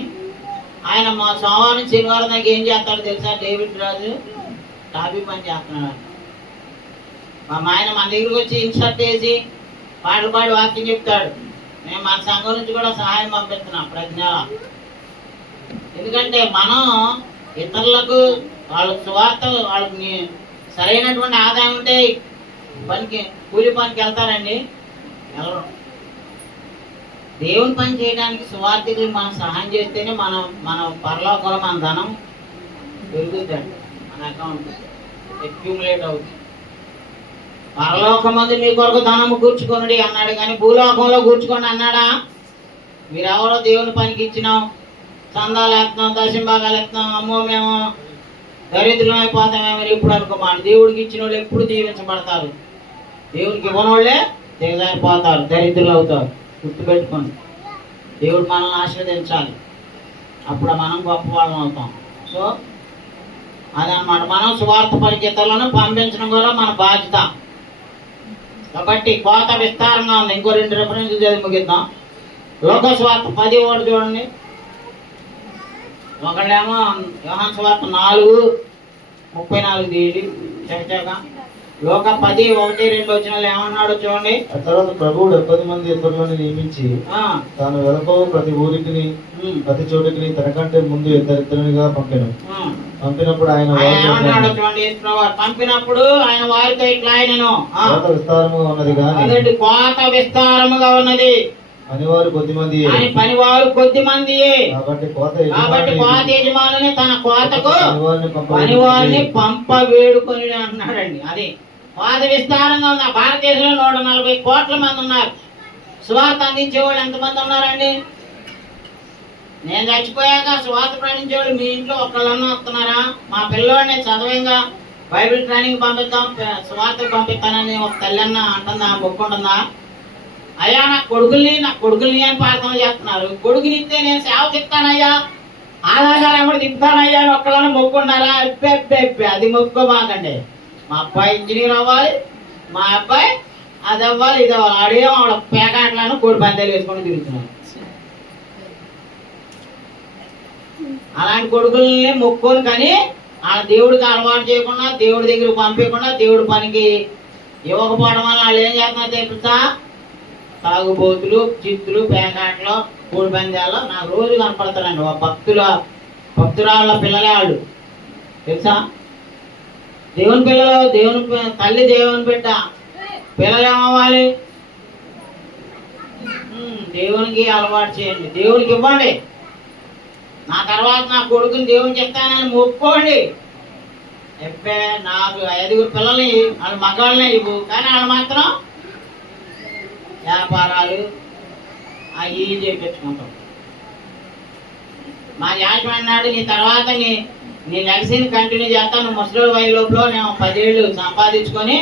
ఆయన మా సోమవారం శనివారం దాకా ఏం చేస్తాడో తెలుసా? డేవిడ్ రాజు టాబీ పని చేస్తున్నాడు. మా ఆయన మన దగ్గరికి వచ్చి ఇన్సర్ట్ వేసి పాటలు పాడి వాక్యం చెప్తాడు. మేము మన సంఘం నుంచి కూడా సహాయం పంపిస్తున్నాం ప్రతి నెల. ఎందుకంటే మనం ఇతరులకు వాళ్ళకి సువార్త వాళ్ళకి సరైనటువంటి ఆదాయం ఉంటే పనికి కూలి పనికి వెళ్తారండి, వెళ్ళరు. దేవుని పని చేయడానికి సువార్థికులు మనం సహాయం చేస్తేనే మన పరలోకంలో మన ధనం పెరుగుతుందండి, మన అకౌంట్ అక్యూములేట్ అవుతుంది. పరలోకమందు మీ కొరకు ధనము కూర్చుకొనుడి అన్నాడు, కానీ భూలోకంలో కూర్చుకోండి అన్నాడా? మీరెవరో దేవుని పనికి ఇచ్చినాం, చందాలు వేస్తున్నాం, దశంభాగాలు వేస్తున్నాం, అమ్మో మేము దరిద్రం అయిపోతామేమో ఇప్పుడు అనుకోమాట. దేవుడికి ఇచ్చిన వాళ్ళు ఎప్పుడు దీవించబడతారు, దేవుడికి ఇవ్వని వాళ్ళే దిగజారిపోతారు, దరిద్రులు అవుతారు. గుర్తుపెట్టుకోండి, దేవుడు మనల్ని ఆశీర్వదించాలి, అప్పుడు మనం గొప్ప వాళ్ళం అవుతాం. సో అదనమాట, మనం సువార్త పరిగెత్తలను పంపించడం కూడా మన బాధ్యత. కాబట్టి కోత విస్తారంగా ఉంది. ఇంకో 2 రెఫరెన్స్లు చదివి ముగిద్దాం. లోకస్వార్త 10 చూడండి. ఒకళ్ళేమో యోహాను సువార్త 4:34 తీయండి చకచకా. లోక 10:1-2 వచనాలు ఏమన్నాడో చూడండి. ఆ తర్వాత ప్రభువు 70 మంది ఇతరులను నియమించి తాను వెళపో ప్రతి ఊరికి ప్రతి చోటికి తనకంటే ముందు ఇద్దరిద్దరునిగా పంపినప్పుడు ఆయన ఏమన్నాడో చూడండి. పంపినప్పుడు ఆయన వారితో ఇట్లా ఆయనను కోత విస్తారముగా ఉన్నది కానీ కోత విస్తారముగా ఉన్నది, పనివారు కొద్దిమంది, పనివారు కొద్దిమంది. కాబట్టి కోత యజమానుని తన కోతకు పనివారిని పంప వేడుకొని అంటున్నాడండి. అది కోత విస్తారంగా ఉంది. భారతదేశంలో 140 కోట్ల మంది ఉన్నారు. సువార్త అందించే వాళ్ళు ఎంతమంది ఉన్నారండి? నేను చచ్చిపోయాక సువార్త ప్రయాణించే వాళ్ళు మీ ఇంట్లో ఒక్కళ్ళన్నా వస్తున్నారా? మా పిల్లవాడిని చదవంగా బైబిల్ ట్రైనింగ్ పంపిద్దాం, సువార్తకు పంపిస్తానని ఒక తల్లన్న అంటుందా, మొక్కుంటుందా? అయ్యా నా కొడుకుల్ని అని ప్రార్థన చేస్తున్నారు. కొడుకునిస్తే నేను సేవకి ఇస్తానయ్యా, ఆధారాలు ఎవరు తిప్పుతానయ్యా అని ఒక్కళ్ళని మొక్కున్నారా? అది మొక్కుకోమాకండి. మా అబ్బాయి ఇంజనీర్ అవ్వాలి, మా అబ్బాయి అది అవ్వాలి, ఇది అవ్వాలి. ఆడేమో ఆవిడ పేకాట్లను కోడి పందాలు వేసుకొని తిరుగుతున్నాను. అలాంటి కొడుకుల్ని మొక్కుని కానీ ఆ దేవుడికి అలవాటు చేయకుండా, దేవుడి దగ్గరికి పంపించకుండా, దేవుడి పనికి ఇవ్వకపోవడం వల్ల వాళ్ళు ఏం చేస్తున్నారు తెలుసా? తాగుబోతులు, చిత్తులు, పేకాట్లు, కోడి పందాలు నాకు రోజు కనపడతారండి. భక్తురాళ్ళ పిల్లలే వాళ్ళు తెలుసా? దేవుని పిల్లలు, తల్లి దేవుని బిడ్డ, పిల్లలు ఏమవ్వాలి? దేవునికి అలవాటు చేయండి, దేవునికి ఇవ్వండి. నా తర్వాత నా కొడుకుని దేవునికి ఇస్తానని మొక్కుకోండి. నాకు 5 పిల్లల్ని వాళ్ళ మగాళ్ళనే ఇవ్వు, కానీ వాళ్ళు మాత్రం వ్యాపారాలు అవి చేయించుకుంటాం. మా యాజమాన్య నాడు నీ తర్వాత నీ లెగసీని కంటిన్యూ చేస్తాను. ముసలి వయసు లోపల నేను 10 ఏళ్ళు సంపాదించుకొని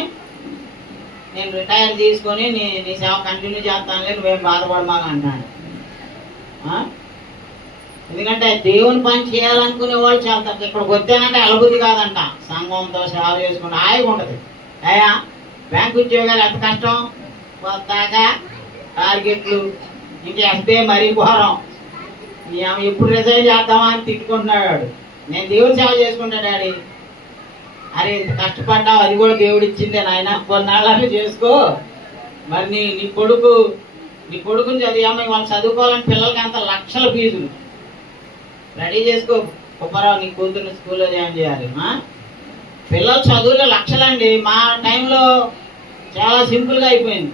నేను రిటైర్ తీసుకొని నీ సేవ కంటిన్యూ చేస్తానులే, నువ్వేం బాధపడమాక అంటాను. ఎందుకంటే దేవుని పని చేయాలనుకునే వాళ్ళు చాలా తక్కువ. ఇక్కడికి వచ్చానంటే అలబుద్ధి కాదంట, సంఘంతో సేవ చేసుకుంటే హాయిగా ఉంటుంది. అయ్యా బ్యాంకు ఉద్యోగాలు ఎంత కష్టం, కొత్తగా టార్గెట్లు, ఇంకా ఎస్బే మరీ ఘోరం. ఎప్పుడు రిజైన్ చేద్దామా అని తిట్టుకుంటున్నాడు. నేను దేవుని సేవ చేసుకుంటాను డాడీ. అరే ఇంత కష్టపడ్డావు, అది కూడా దేవుడు ఇచ్చిందే నాయన, కొన్నాళ్ళని చేసుకో. మరి నీ కొడుకుని చదివామని వాళ్ళు చదువుకోవాలని పిల్లలకి అంత లక్షల ఫీజులు రెడీ చేసుకో. కుప్పరావు నీ కూతుర్ని స్కూల్లో జాయిన్ చేయాలి. పిల్లల చదువులో లక్షలండి. మా టైంలో చాలా సింపుల్గా అయిపోయింది.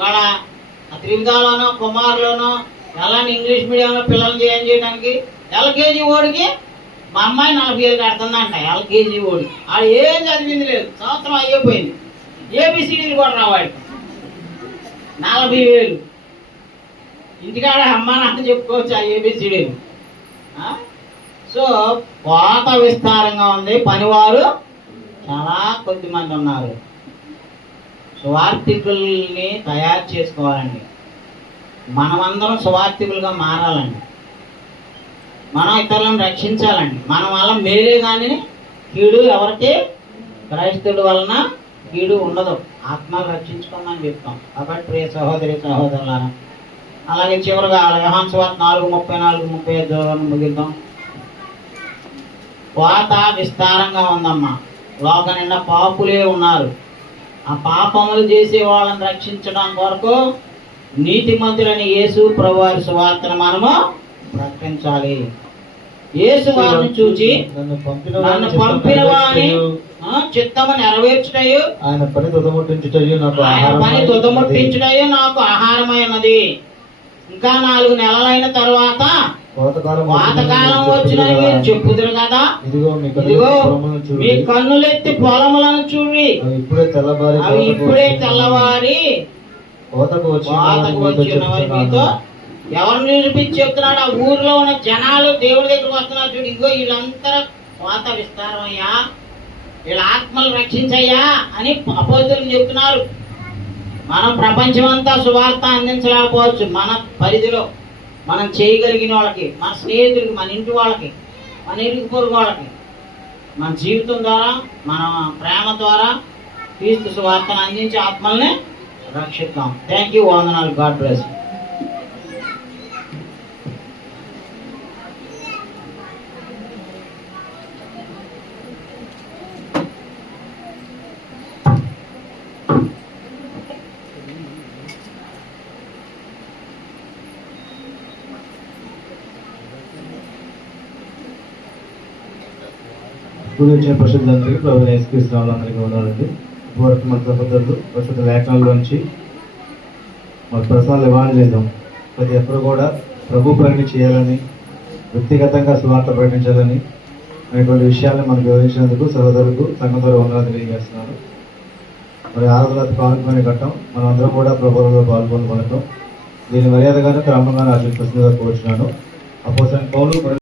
వాళ్ళ త్రివిధాలోనో కుమార్లోనో ఎలాంటి ఇంగ్లీష్ మీడియంలో పిల్లల్ని జాయిన్ చేయడానికి ఎల్కేజీ ఓడికి మా అమ్మాయి 40,000 కడుతుందంట. ఎల్కేజీ ఓడి ఆడు ఏం చదివింది లేదు, సంవత్సరం అయిపోయింది. ఏబిసిడీలు కూడా రావాడు 40,000. ఇంటికాడ అమ్మ నాన్న చెప్పుకోవచ్చు ఆ ఏబిసిడీలు. సో కోత విస్తారంగా ఉంది, పనివారు చాలా కొద్ది మంది ఉన్నారు. సువార్థికుల్ని తయారు చేసుకోవాలండి. మనమందరం సువార్థికులుగా మారాలండి. మనం ఇతరులను రక్షించాలండి. మన వల్ల మేలే కానీ కీడు ఎవరికి క్రైస్తవుడి వలన కీడు ఉండదు. ఆత్మలు రక్షించుకోమని చెప్తాం. కాబట్టి ప్రియ సహోదరి సహోదరులారా, అలాగే చివరిగా యోహాను సువార్త 4:34-35 ముగిద్దాం. కోత విస్తారంగా ఉందమ్మా. లోక నిండా పాపులే ఉన్నారు. ఆ పాపములు చేసే వాళ్ళని రక్షించడం కొరకు నీతిమంతులని యేసు ప్రభువారి సువార్తను మనము ప్రకటించాలి. యేసు వారిని చూచి నన్ను నన్ను పంపిన వాని చిత్తము నెరవేర్చుటయు ఆయన పని తుదముట్టించుటయు నాకు ఆయన పని ఆహారమై తుదముట్టించుటయు నాకు ఆహారమైనది. ఇంకా 4 నెలలైన తరువాత పాతకాలం వచ్చినవి మీరు చెప్పుదురు కదా. ఇదిగో ఇదిగో మీ కన్నులెత్తి పొలములను చూడి, అవి ఇప్పుడే తెల్లబారి అవి ఇప్పుడే తెల్లవారి కోతకు వచ్చినవి మీతో ఎవరిని చూపించి చెప్తున్నాడు? ఆ ఊర్లో ఉన్న జనాలు దేవుడి దగ్గరకు వస్తున్నారు చూడు. ఇదిగో వీళ్ళంతా కోత విస్తారం అయ్యా, వీళ్ళ ఆత్మలు రక్షించయ్యా అని అపోస్తులు చెప్తున్నారు. మనం ప్రపంచమంతా సువార్త అందించలేకపోవచ్చు. మన పరిధిలో మనం చేయగలిగిన వాళ్ళకి, మన స్నేహితులకి, మన ఇంటి వాళ్ళకి, మన ఇరుగు పొరుగు వాళ్ళకి, మన జీవితం ద్వారా, మన ప్రేమ ద్వారా క్రీస్తు సువార్తను అందించి ఆత్మల్ని రక్షిద్దాం. Thank you. వందనాలు. God bless. ఇప్పుడు వచ్చిన పరిశుద్ధులందరికీ ప్రభు యేసుక్రీస్తు అందరికీ ఉండాలండి. ఇప్పటివరకు మన సహోదరులు పరిశుద్ధ లేఖనాల్లోంచి మన పర్సనల్ ఎవాంజలిజం ప్రతి ఒక్కరు కూడా ప్రభు పనిని చేయాలని, వ్యక్తిగతంగా సువార్త ప్రకటించాలని అనేటువంటి విషయాలను మనకు వివరించినందుకు సహోదరులకు సంఘంతో వందనాలు తెలియజేస్తున్నాను. మరి ఆరాధన ప్రాముఖ్యమైన ఘట్టం మనం అందరం కూడా ప్రభువులో పాల్గొనడం దీని మర్యాదగానే క్రమంగా ఆచరిస్తుందిగా కోరుచున్నాను. అపోస్తలుడైన పౌలు